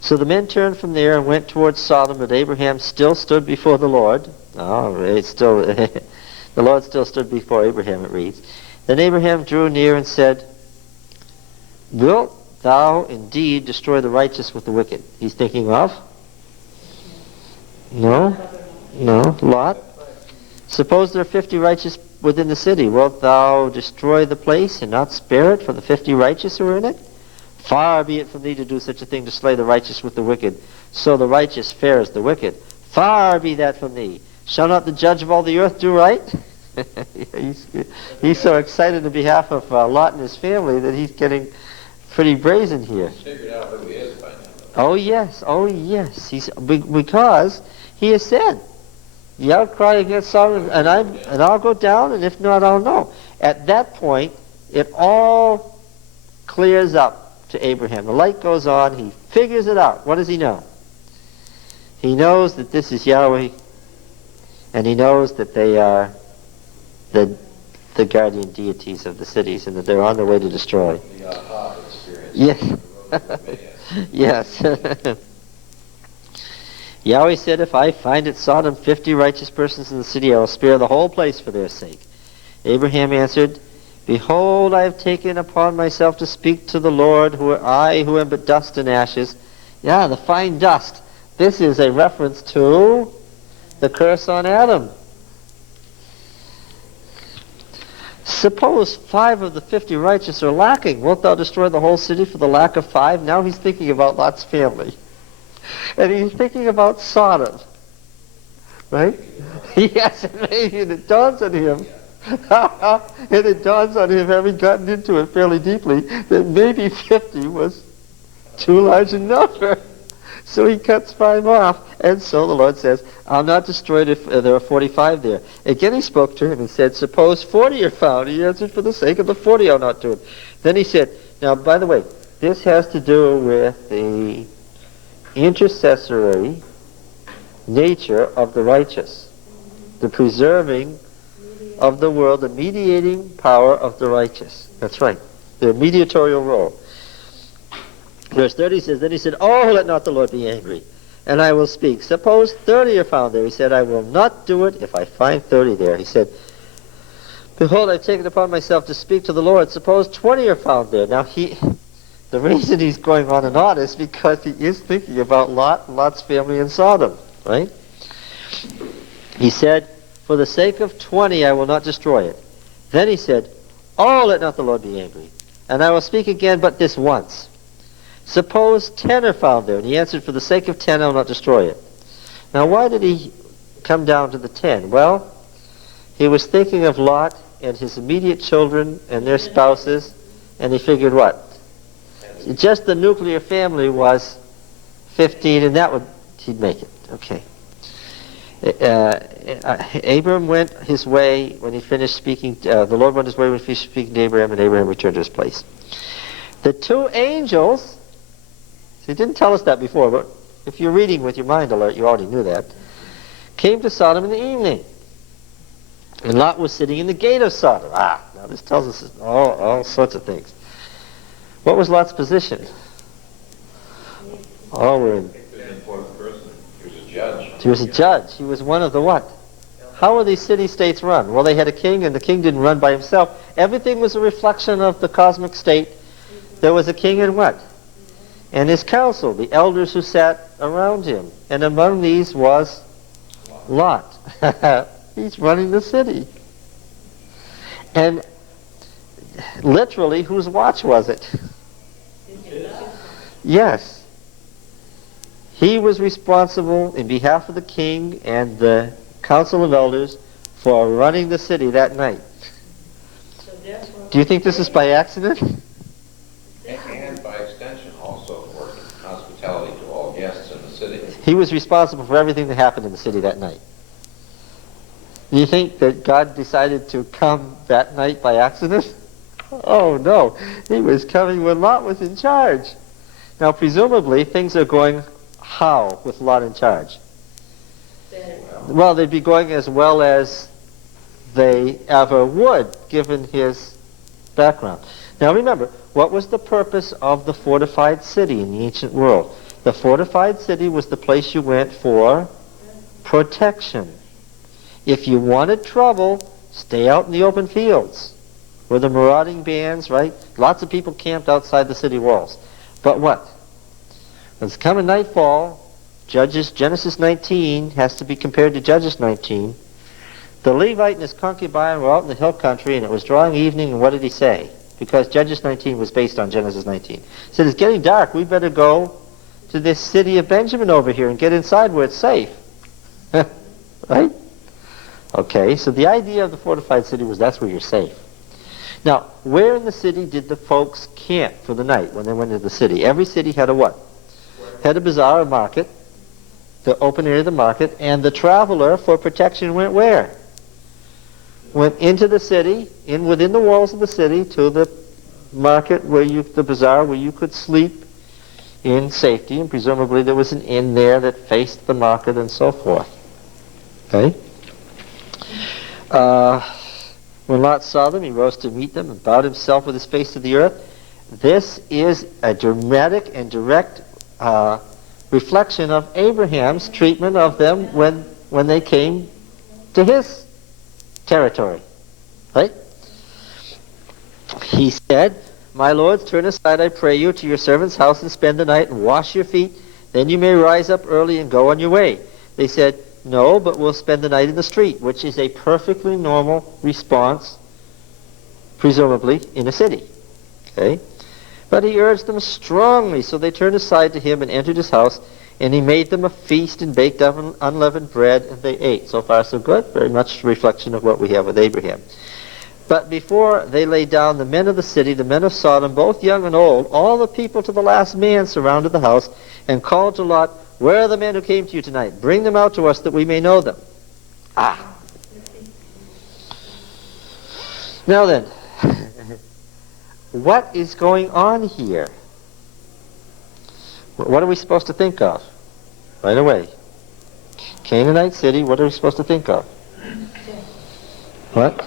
So the men turned from there and went towards Sodom, but Abraham still stood before the Lord. The Lord still stood before Abraham, it reads. Then Abraham drew near and said, wilt thou indeed destroy the righteous with the wicked? He's thinking of? No, Lot. Suppose there are 50 righteous within the city. Wilt thou destroy the place and not spare it for the 50 righteous who are in it? Far be it from thee to do such a thing, to slay the righteous with the wicked, so the righteous fares the wicked. Far be that from thee. Shall not the judge of all the earth do right? He's so excited on behalf of Lot and his family that he's getting pretty brazen here. He's figured out who he is by now. Oh yes. Because he has said, the outcry against Sodom, and I'll go down, and if not, I'll know. At that point, it all clears up to Abraham. The light goes on. He figures it out. What does he know? He knows that this is Yahweh, and he knows that they are the guardian deities of the cities, and that they're on their way to destroy. The aha experience. Yes. Yes. Yahweh said, if I find at Sodom 50 righteous persons in the city, I will spare the whole place for their sake. Abraham answered, behold, I have taken upon myself to speak to the Lord, who am but dust and ashes. Yeah, the fine dust. This is a reference to the curse on Adam. Suppose 5 of the 50 righteous are lacking. Wilt thou destroy the whole city for the lack of 5? Now he's thinking about Lot's family. And he's thinking about Sodom. Right? Yes, and it dawns on him. And it dawns on him, having gotten into it fairly deeply, that maybe 50 was too large a number. So he cuts 5 off. And so the Lord says, I'll not destroy it if there are 45 there. Again he spoke to him and said, suppose 40 are found. He answered, for the sake of the 40 I'll not do it. Then he said, now by the way, this has to do with the intercessory nature of the righteous, the preserving of the world, the mediating power of the righteous. That's right, their mediatorial role. Verse 30 says, then he said, oh, let not the Lord be angry, and I will speak. Suppose 30 are found there. He said, I will not do it if I find 30 there. He said, behold, I've taken upon myself to speak to the Lord. Suppose 20 are found there. Now the reason he's going on and on is because he is thinking about Lot and Lot's family in Sodom, right? He said, for the sake of 20 I will not destroy it. Then he said, oh, let not the Lord be angry, and I will speak again but this once. Suppose 10 are found there. And he answered, for the sake of 10 I will not destroy it. Now why did he come down to the 10? Well, he was thinking of Lot and his immediate children and their spouses, and he figured what? Just the nuclear family was 15, and he'd make it. Okay. Abram went his way when he finished speaking. The Lord went his way when he finished speaking to Abraham, and Abraham returned to his place. The 2 angels He didn't tell us that before, but if you're reading with your mind alert, you already knew that. Came to Sodom in the evening. And Lot was sitting in the gate of Sodom. Now this tells us all sorts of things. What was Lot's position? We're in. He was in fourth person. He was a judge. He was a judge. He was one of the what? How were these city-states run? Well, they had a king, and the king didn't run by himself. Everything was a reflection of the cosmic state. There was a king and what? And his council, the elders who sat around him. And among these was Lot. He's running the city. And literally, whose watch was it? Yes. He was responsible in behalf of the king and the council of elders for running the city that night. Do you think this is by accident? And by extension, also for hospitality to all guests in the city. He was responsible for everything that happened in the city that night. Do you think that God decided to come that night by accident? Oh no, he was coming when Lot was in charge. Now presumably things are going how with Lot in charge? Well, they'd be going as well as they ever would, given his background. Now remember, what was the purpose of the fortified city in the ancient world? The fortified city was the place you went for protection. If you wanted trouble, stay out in the open fields where the marauding bands, right? Lots of people camped outside the city walls. But what? When it's coming nightfall, Genesis 19 has to be compared to Judges 19. The Levite and his concubine were out in the hill country, and it was drawing evening, and what did he say? Because Judges 19 was based on Genesis 19. He said, it's getting dark, we better go to this city of Benjamin over here and get inside where it's safe. Right? Okay, so the idea of the fortified city was that's where you're safe. Now, where in the city did the folks camp for the night when they went into the city? Every city had a what? Had a bazaar, a market, the open area of the market, and the traveler for protection went where? Went into the city, within the walls of the city, to the market, the bazaar, where you could sleep in safety, and presumably there was an inn there that faced the market and so forth. Okay? When Lot saw them, he rose to meet them and bowed himself with his face to the earth. This is a dramatic and direct reflection of Abraham's treatment of them when they came to his territory. Right? He said, my lords, turn aside, I pray you, to your servant's house and spend the night and wash your feet. Then you may rise up early and go on your way. They said, no, but we'll spend the night in the street, which is a perfectly normal response, presumably, in a city. Okay? But he urged them strongly, so they turned aside to him and entered his house, and he made them a feast and baked unleavened bread, and they ate. So far, so good. Very much a reflection of what we have with Abraham. But before they lay down, the men of the city, the men of Sodom, both young and old, all the people to the last man surrounded the house and called to Lot, where are the men who came to you tonight? Bring them out to us that we may know them. Now then, what is going on here? What are we supposed to think of? Right away. Canaanite city, what are we supposed to think of? What?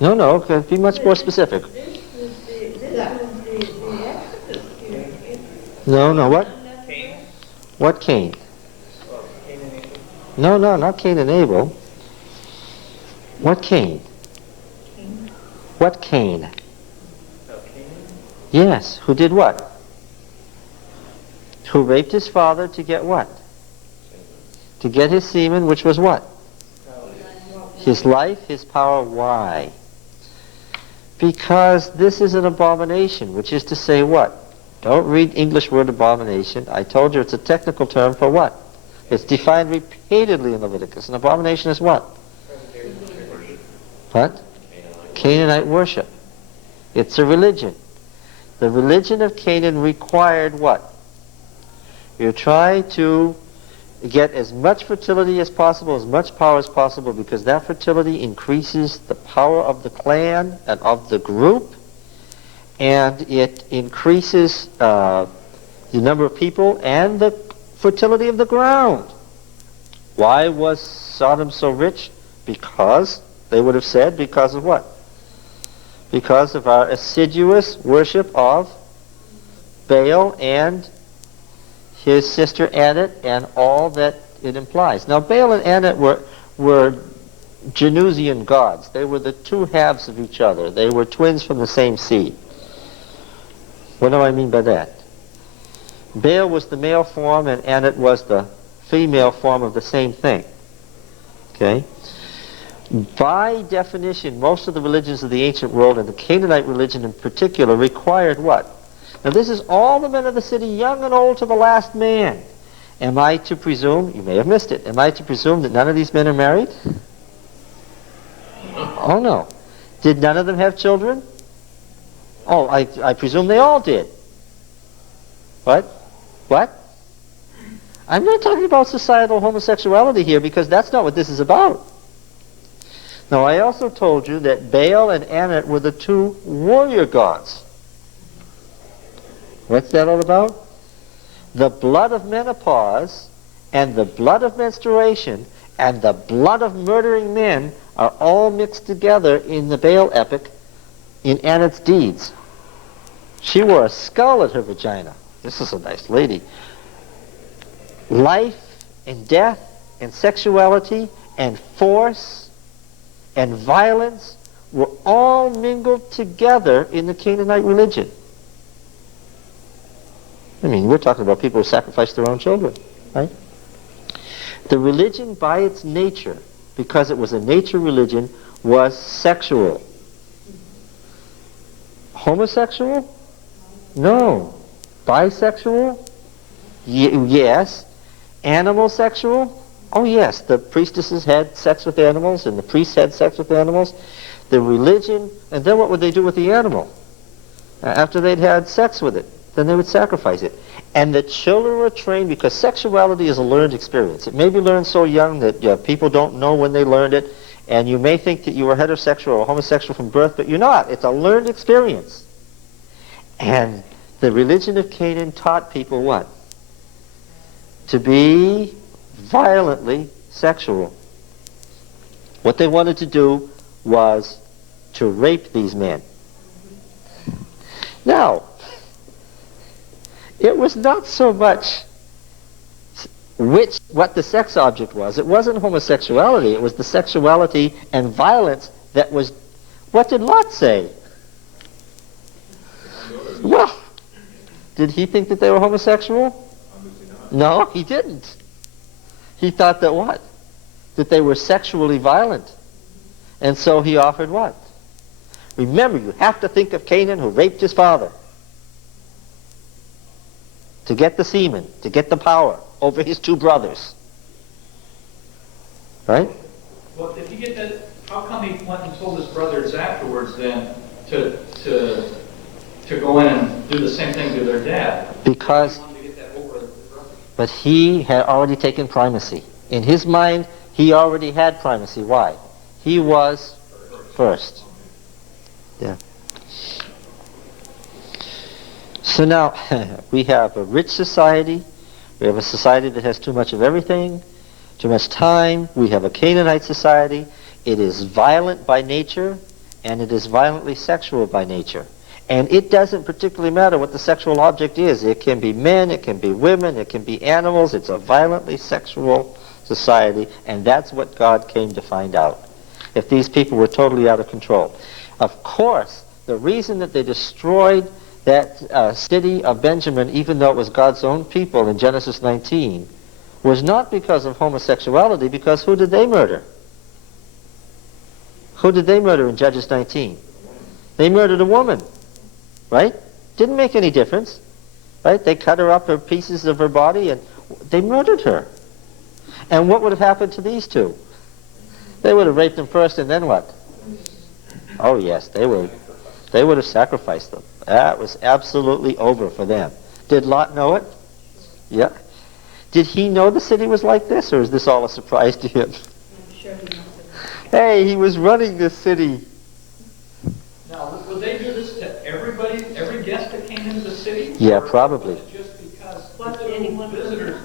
No, be much more specific. No, what? Cain? What Cain? Well, Cain and Abel. No, not Cain and Abel. What Cain? What Cain? Oh, Canaan? Yes, who did what? Who raped his father to get what? To get his semen, which was what? His life, his power. Why? Because this is an abomination, which is to say what? Don't read English word abomination. I told you it's a technical term for what? It's defined repeatedly in Leviticus. An abomination is what? What? Canaanite worship. It's a religion. The religion of Canaan required what? You try to get as much fertility as possible, as much power as possible, because that fertility increases the power of the clan and of the group, and it increases the the number of people and the fertility of the ground. Why was Sodom so rich? Because, they would have said, because of what? Because of our assiduous worship of Baal and his sister Anet and all that it implies. Now, Baal and Anet were Janusian gods. They were the two halves of each other. They were twins from the same seed. What do I mean by that? Baal was the male form and Anet was the female form of the same thing. Okay? By definition, most of the religions of the ancient world, and the Canaanite religion in particular, required what? Now this is all the men of the city, young and old to the last man. Am I to presume, you may have missed it, am I to presume that none of these men are married? Oh no. Did none of them have children? Oh, I presume they all did. What? What? I'm not talking about societal homosexuality here because that's not what this is about. Now, I also told you that Baal and Anet were the two warrior gods. What's that all about? The blood of menopause and the blood of menstruation and the blood of murdering men are all mixed together in the Baal epic in Anet's deeds. She wore a skull at her vagina. This is a nice lady. Life and death and sexuality and force and violence were all mingled together in the Canaanite religion. I mean, we're talking about people who sacrificed their own children, right? The religion by its nature, because it was a nature religion, was sexual. Homosexual? No. Bisexual? Yes. Animal sexual? Oh yes, the priestesses had sex with animals and the priests had sex with animals. The religion, and then what would they do with the animal? After they'd had sex with it, then they would sacrifice it. And the children were trained, because sexuality is a learned experience. It may be learned so young that people don't know when they learned it, and you may think that you were heterosexual or homosexual from birth, but you're not. It's a learned experience. And the religion of Canaan taught people what? To be violently sexual. What they wanted to do was to rape these men. Now, it was not so much what the sex object was. It wasn't homosexuality. It was the sexuality and violence that was... What did Lot say? Well, did he think that they were homosexual? No, he didn't. He thought that what? That they were sexually violent. And so he offered what? Remember, you have to think of Canaan who raped his father. To get the semen, to get the power over his two brothers. Right? Well, if you get that, how come he went and told his brothers afterwards then to go in and do the same thing to their dad? Because... But he had already taken primacy. In his mind, he already had primacy. Why? He was first. Yeah. So now, we have a rich society. We have a society that has too much of everything, too much time. We have a Canaanite society. It is violent by nature, and it is violently sexual by nature. And it doesn't particularly matter what the sexual object is. It can be men, it can be women, it can be animals. It's a violently sexual society, and that's what God came to find out. If these people were totally out of control. Of course, the reason that they destroyed that city of Benjamin, even though it was God's own people in Genesis 19, was not because of homosexuality, because who did they murder? Who did they murder in Judges 19? They murdered a woman. Right? Didn't make any difference. Right? They cut her up, her pieces of her body, and they murdered her. And what would have happened to these two? They would have raped them first, and then what? Oh yes, they would have sacrificed them. That was absolutely over for them. Did Lot know it? Yeah. Did he know the city was like this, or is this all a surprise to him? I'm sure he must have. Hey, he was running this city. Now, would they do this to everybody, every guest that came into the city? Yeah, Or probably. was it just because anyone from visitors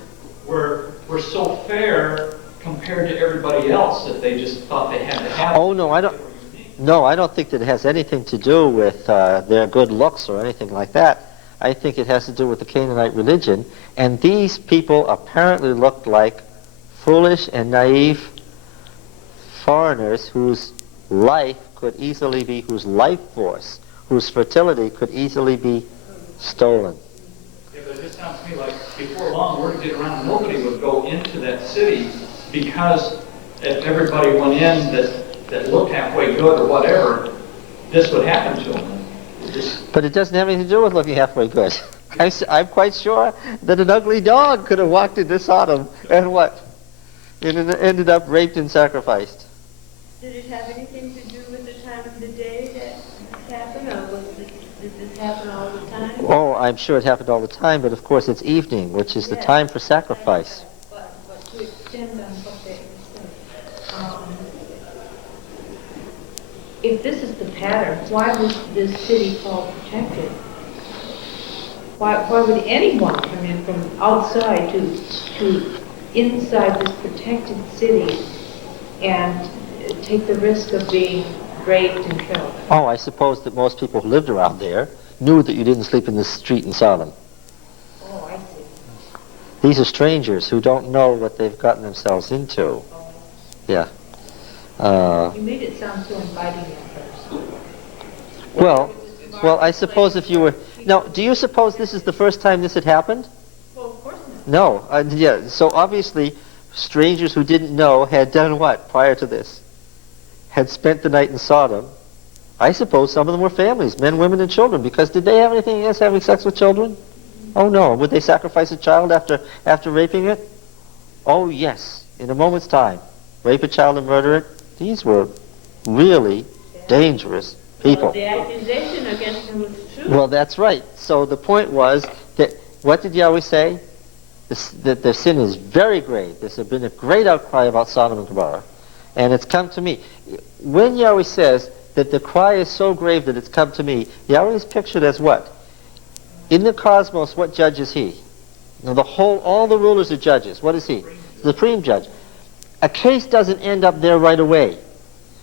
were so fair compared to everybody else that they just thought they had to have. Oh, no, I don't. No, I don't think that it has anything to do with their good looks or anything like that. I think it has to do with the Canaanite religion. And these people apparently looked like foolish and naive foreigners whose life could easily be, whose life force, whose fertility could easily be stolen. Yeah, but it just sounds to me like before long, word would get around, nobody would go into that city because if everybody went in that looked halfway good or whatever, this would happen to them. But it doesn't have anything to do with looking halfway good. I'm quite sure that an ugly dog could have walked into Sodom and what? It ended up raped and sacrificed. Did it have anything to do with the time of the day that this happened, or did this happen all the time? Oh, I'm sure it happened all the time, but of course it's evening, which is the Yes. time for sacrifice. But to extend on what they said, if this is the pattern, why was this city called protected? Why would anyone come in from outside to inside this protected city and take the risk of being raped and killed? Oh, I suppose that most people who lived around there knew that you didn't sleep in the street in Sodom. Oh, I see. These are strangers who don't know what they've gotten themselves into. Yeah. You made it sound so inviting at first. Well, I suppose if you were... Now, do you suppose this is the first time this had happened? Well, of course not. No. Yeah, so obviously, strangers who didn't know had done what prior to this? Had spent the night in Sodom. I suppose some of them were families, men, women, and children, because did they have anything against having sex with children? Oh, no. Would they sacrifice a child after raping it? Oh, yes. In a moment's time. Rape a child and murder it? These were really dangerous people. Well, the accusation against him was true. Well, that's right. So the point was that, what did Yahweh say? That their sin is very grave. There's been a great outcry about Sodom and Gomorrah, and it's come to me. When Yahweh says that the cry is so grave that it's come to me, Yahweh is pictured as what? In the cosmos, what judge is he? Now, all the rulers are judges. What is he? The supreme judge. A case doesn't end up there right away,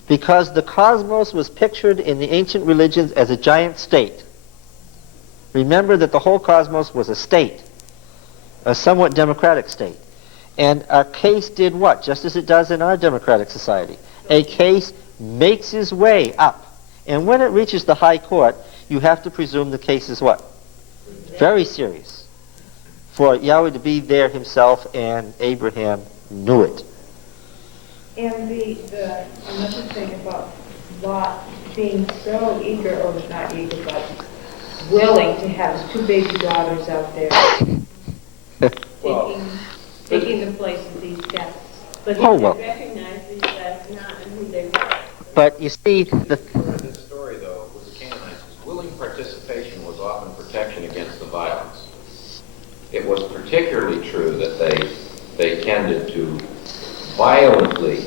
because the cosmos was pictured in the ancient religions as a giant state. Remember that the whole cosmos was a state, a somewhat democratic state. And a case did what? Just as it does in our democratic society. A case makes its way up. And when it reaches the high court, you have to presume the case is what? Very serious. For Yahweh to be there himself, and Abraham knew it. And another thing about Lot being so eager, or not eager, but willing to have his two baby daughters out there, taking the place of these guests. But he Oh, did well. recognize these guys not and who they were. But you see, In this story, though, with the Canaanites, willing participation was often protection against the violence. It was particularly true that they tended to violently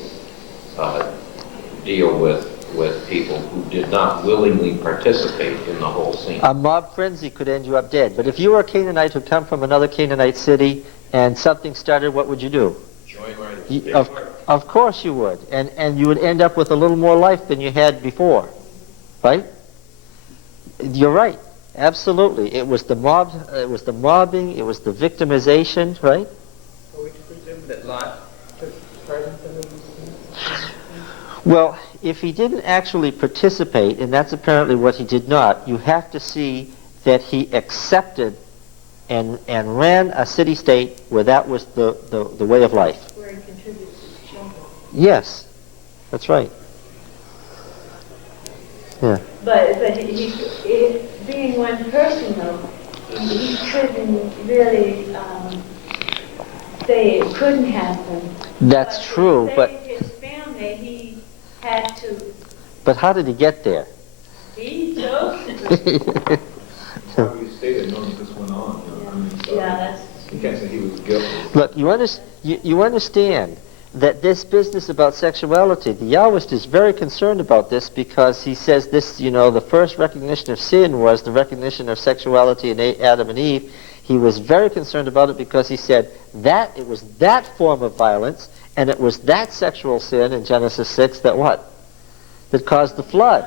deal with people who did not willingly participate in the whole scene. a mob frenzy could end you up dead. But if you were a Canaanite who come from another Canaanite city and something started, what would you do? Join right Of course you would. And you would end up with a little more life than you had before. Right? You're right. Absolutely. It was the mobbing, it was the victimization, right? Are we to presume that Lot took part in some of these things? Well, if he didn't actually participate, and that's apparently what he did not, you have to see that he accepted and ran a city-state where that was the way of life. where he contributes his children. Yes, that's right. Yeah. But he being one person though, he couldn't really say it couldn't happen. That's But true, to but save his family, he had to. but how did he get there? He chose to. How do you stay there knowing this went on? You know? I mean, so Yeah, that's. you can't say he was guilty. Look, you understand that this business about sexuality, the Yahwist is very concerned about this, because he says this, the first recognition of sin was the recognition of sexuality in Adam and Eve. He was very concerned about it because he said that it was that form of violence and it was that sexual sin in Genesis 6 that what? That caused the flood.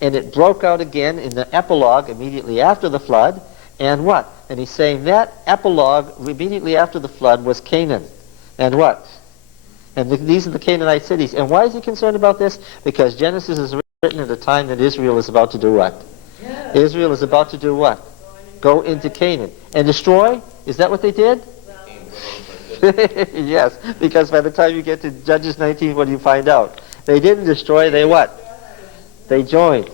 And it broke out again in the epilogue immediately after the flood. And what? And he's saying that epilogue immediately after the flood was Canaan. And what? And these are the Canaanite cities. And why is he concerned about this? Because Genesis is written at a time that Israel is about to do what? Yeah. Israel is about to do what? Go into Canaan. And destroy? Is that what they did? Yes, because by the time you get to Judges 19, what do you find out? They didn't destroy, they what? They joined.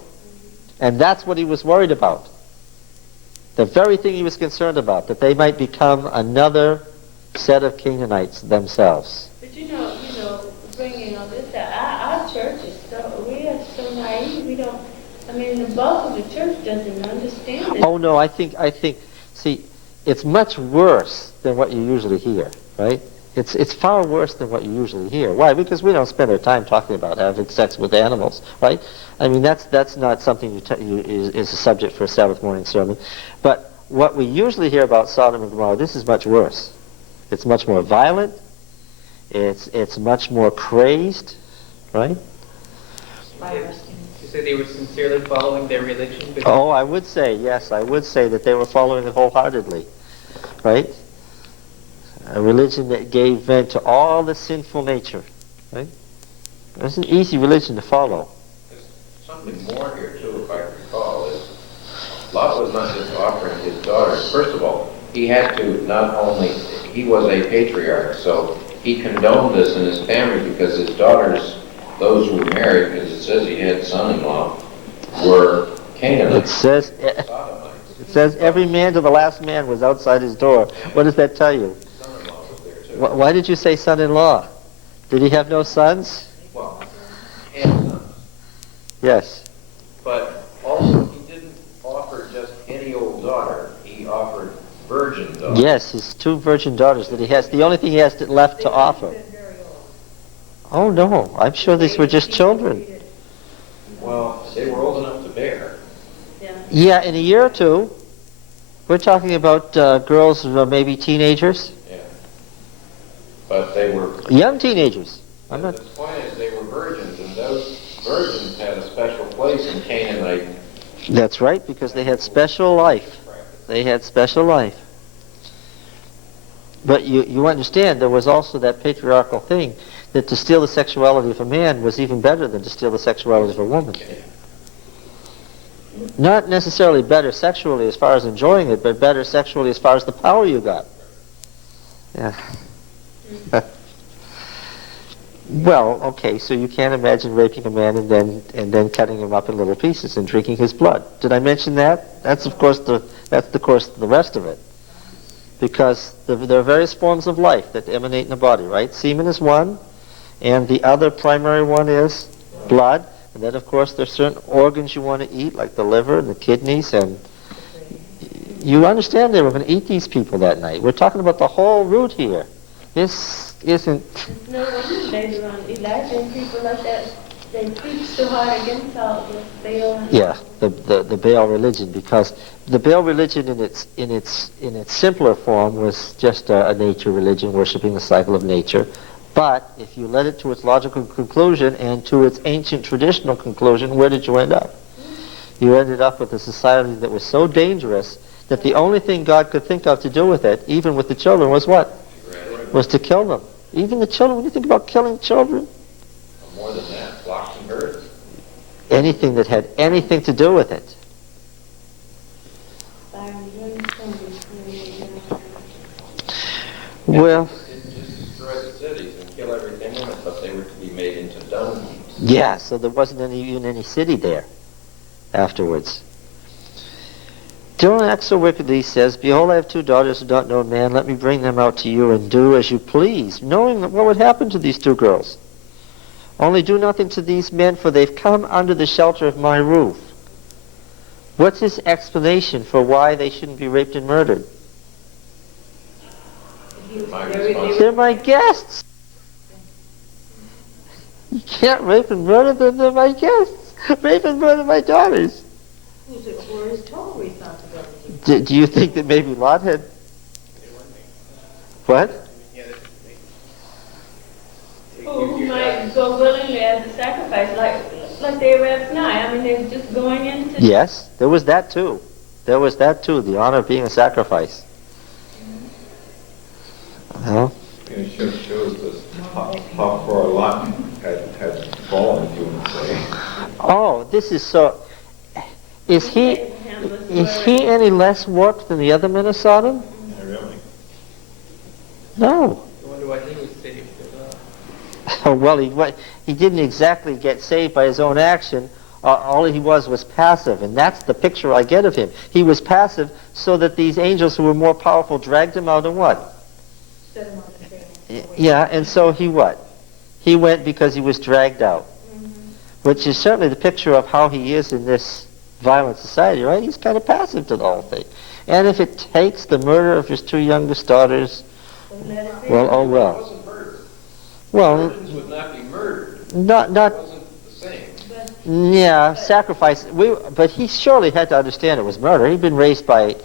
And that's what he was worried about. The very thing he was concerned about, that they might become another set of Canaanites themselves. But bringing all this out, our church is we are so naive. We don't, the bulk of the church doesn't understand it. Oh no, I think, see, it's much worse than what you usually hear, right? It's far worse than what you usually hear. Why? Because we don't spend our time talking about having sex with animals, right? That's not something is a subject for a Sabbath morning sermon. But what we usually hear about Sodom and Gomorrah, this is much worse. It's much more violent. It's much more crazed, right? You say they were sincerely following their religion? Oh, I would say, yes, I would say that they were following it wholeheartedly, right? A religion that gave vent to all the sinful nature, right? It's an easy religion to follow. There's something more here, too, if I recall, is Lot was not just offering his daughters. First of all, he had to not only, he was a patriarch, so he condoned this in his family because his daughters, those who were married, because it says he had son-in-law, were Canaanites. It says every man to the last man was outside his door. What does that tell you? Son-in-law was there, too. Why did you say son-in-law? Did he have no sons? Well, he had sons. Yes. But also, he didn't offer just any old daughter. He offered virgin daughters. Yes, his two virgin daughters that he has. The only thing he has left to offer. Oh no, I'm sure these were just children. Well, they were old enough to bear. Yeah, in a year or two. We're talking about girls who are maybe teenagers. Yeah. But they were... Young teenagers. I'm The not... point is they were virgins, and those virgins had a special place in Canaanite. That's right, because they had special life. They had special life. But you understand, there was also that patriarchal thing that to steal the sexuality of a man was even better than to steal the sexuality of a woman. Not necessarily better sexually as far as enjoying it, but better sexually as far as the power you got. Yeah. Well, okay, so you can't imagine raping a man and then cutting him up in little pieces and drinking his blood. Did I mention that? That's of course the rest of it. Because there are various forms of life that emanate in the body, right? Semen is one, and the other primary one is blood. And then, of course, there's certain organs you want to eat, like the liver and the kidneys, and you understand they were going to eat these people that night. We're talking about the whole root here. This isn't... No wonder later on Elijah and people like that, they preach so hard against all this Baal. Yeah, the Baal religion, because the Baal religion in its simpler form was just a nature religion, worshiping the cycle of nature. But if you led it to its logical conclusion and to its ancient traditional conclusion, where did you end up? You ended up with a society that was so dangerous that the only thing God could think of to do with it, even with the children, was what? Was to kill them. Even the children, when you think about killing children. More than that, flocks and herds. Anything that had anything to do with it. Well... Everything in it, but they were to be made into dung heaps. Yeah, so there wasn't even any city there afterwards. Don't act so wickedly, he says, behold, I have two daughters who don't know man. Let me bring them out to you and do as you please, knowing that what would happen to these two girls. Only do nothing to these men, for they've come under the shelter of my roof. What's his explanation for why they shouldn't be raped and murdered? They're my guests. You can't rape and murder them, they're my guests. Rape and murder my daughters. Where is total responsibility? Do you think that maybe Lot had... What? Who might go willingly as a sacrifice, like they were at Sinai. I mean, they're just going into... Yes, there was that too. There was that too, the honor of being a sacrifice. Well, And it shows us how far Lot had fallen, if you want to say. oh, this is so... Is he any less warped than the other men of Sodom? Yeah, really. No. I wonder why he was saved. Well, he didn't exactly get saved by his own action. All he was passive, and that's the picture I get of him. He was passive so that these angels who were more powerful dragged him out and what? Set him on the table. Yeah, and so he what? He went because he was dragged out, which is certainly the picture of how he is in this violent society, right? He's kind of passive to the whole thing. And if it takes the murder of his 2 youngest daughters, well, oh It well. wasn't murder. Well, Virgins would not be murdered. not It wasn't the same. yeah, sacrifice. But he surely had to understand it was murder. He'd been raised by...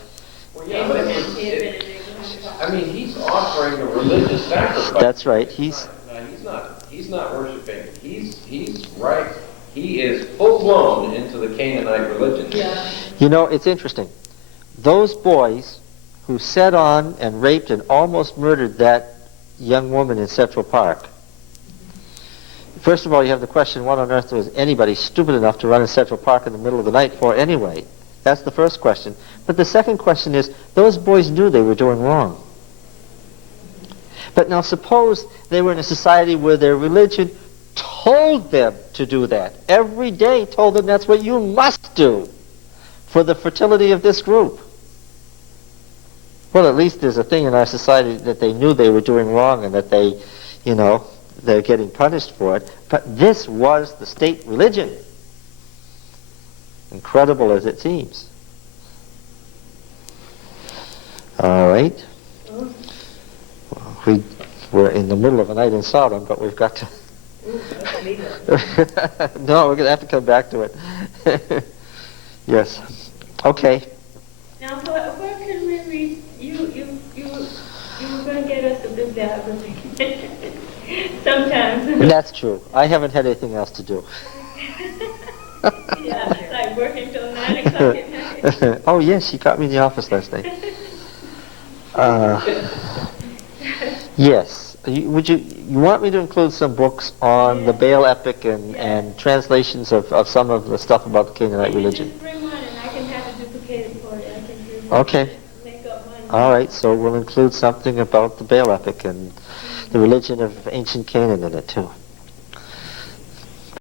Well, yeah, but I mean, he's offering a religious sacrifice. That's right. No, he's not worshiping. He's right. He is full blown into the Canaanite religion. Yeah. You know, it's interesting. Those boys who set on and raped and almost murdered that young woman in Central Park. First of all, you have the question, what on earth was anybody stupid enough to run in Central Park in the middle of the night for anyway? That's the first question. But the second question is, those boys knew they were doing wrong. But now suppose they were in a society where their religion told them to do that. Every day told them that's what you must do for the fertility of this group. Well, at least there's a thing in our society that they knew they were doing wrong and that they, they're getting punished for it. But this was the state religion. Incredible as it seems. All right. We're in the middle of a night in Sodom, but we've got to... No, we're going to have to come back to it. Yes. Okay. Now, where can we read? You were going to get us a bibliography. Sometimes. That's true. I haven't had anything else to do. Yeah, like working till 9 o'clock at night. Oh, yes, she caught me in the office last night. Yes. You want me to include some books on the Baal epic and translations of some of the stuff about the Canaanite religion? Just bring one and I can have it duplicated for you. I can do Okay. make up mine. All right, so we'll include something about the Baal epic and the religion of ancient Canaan in it, too.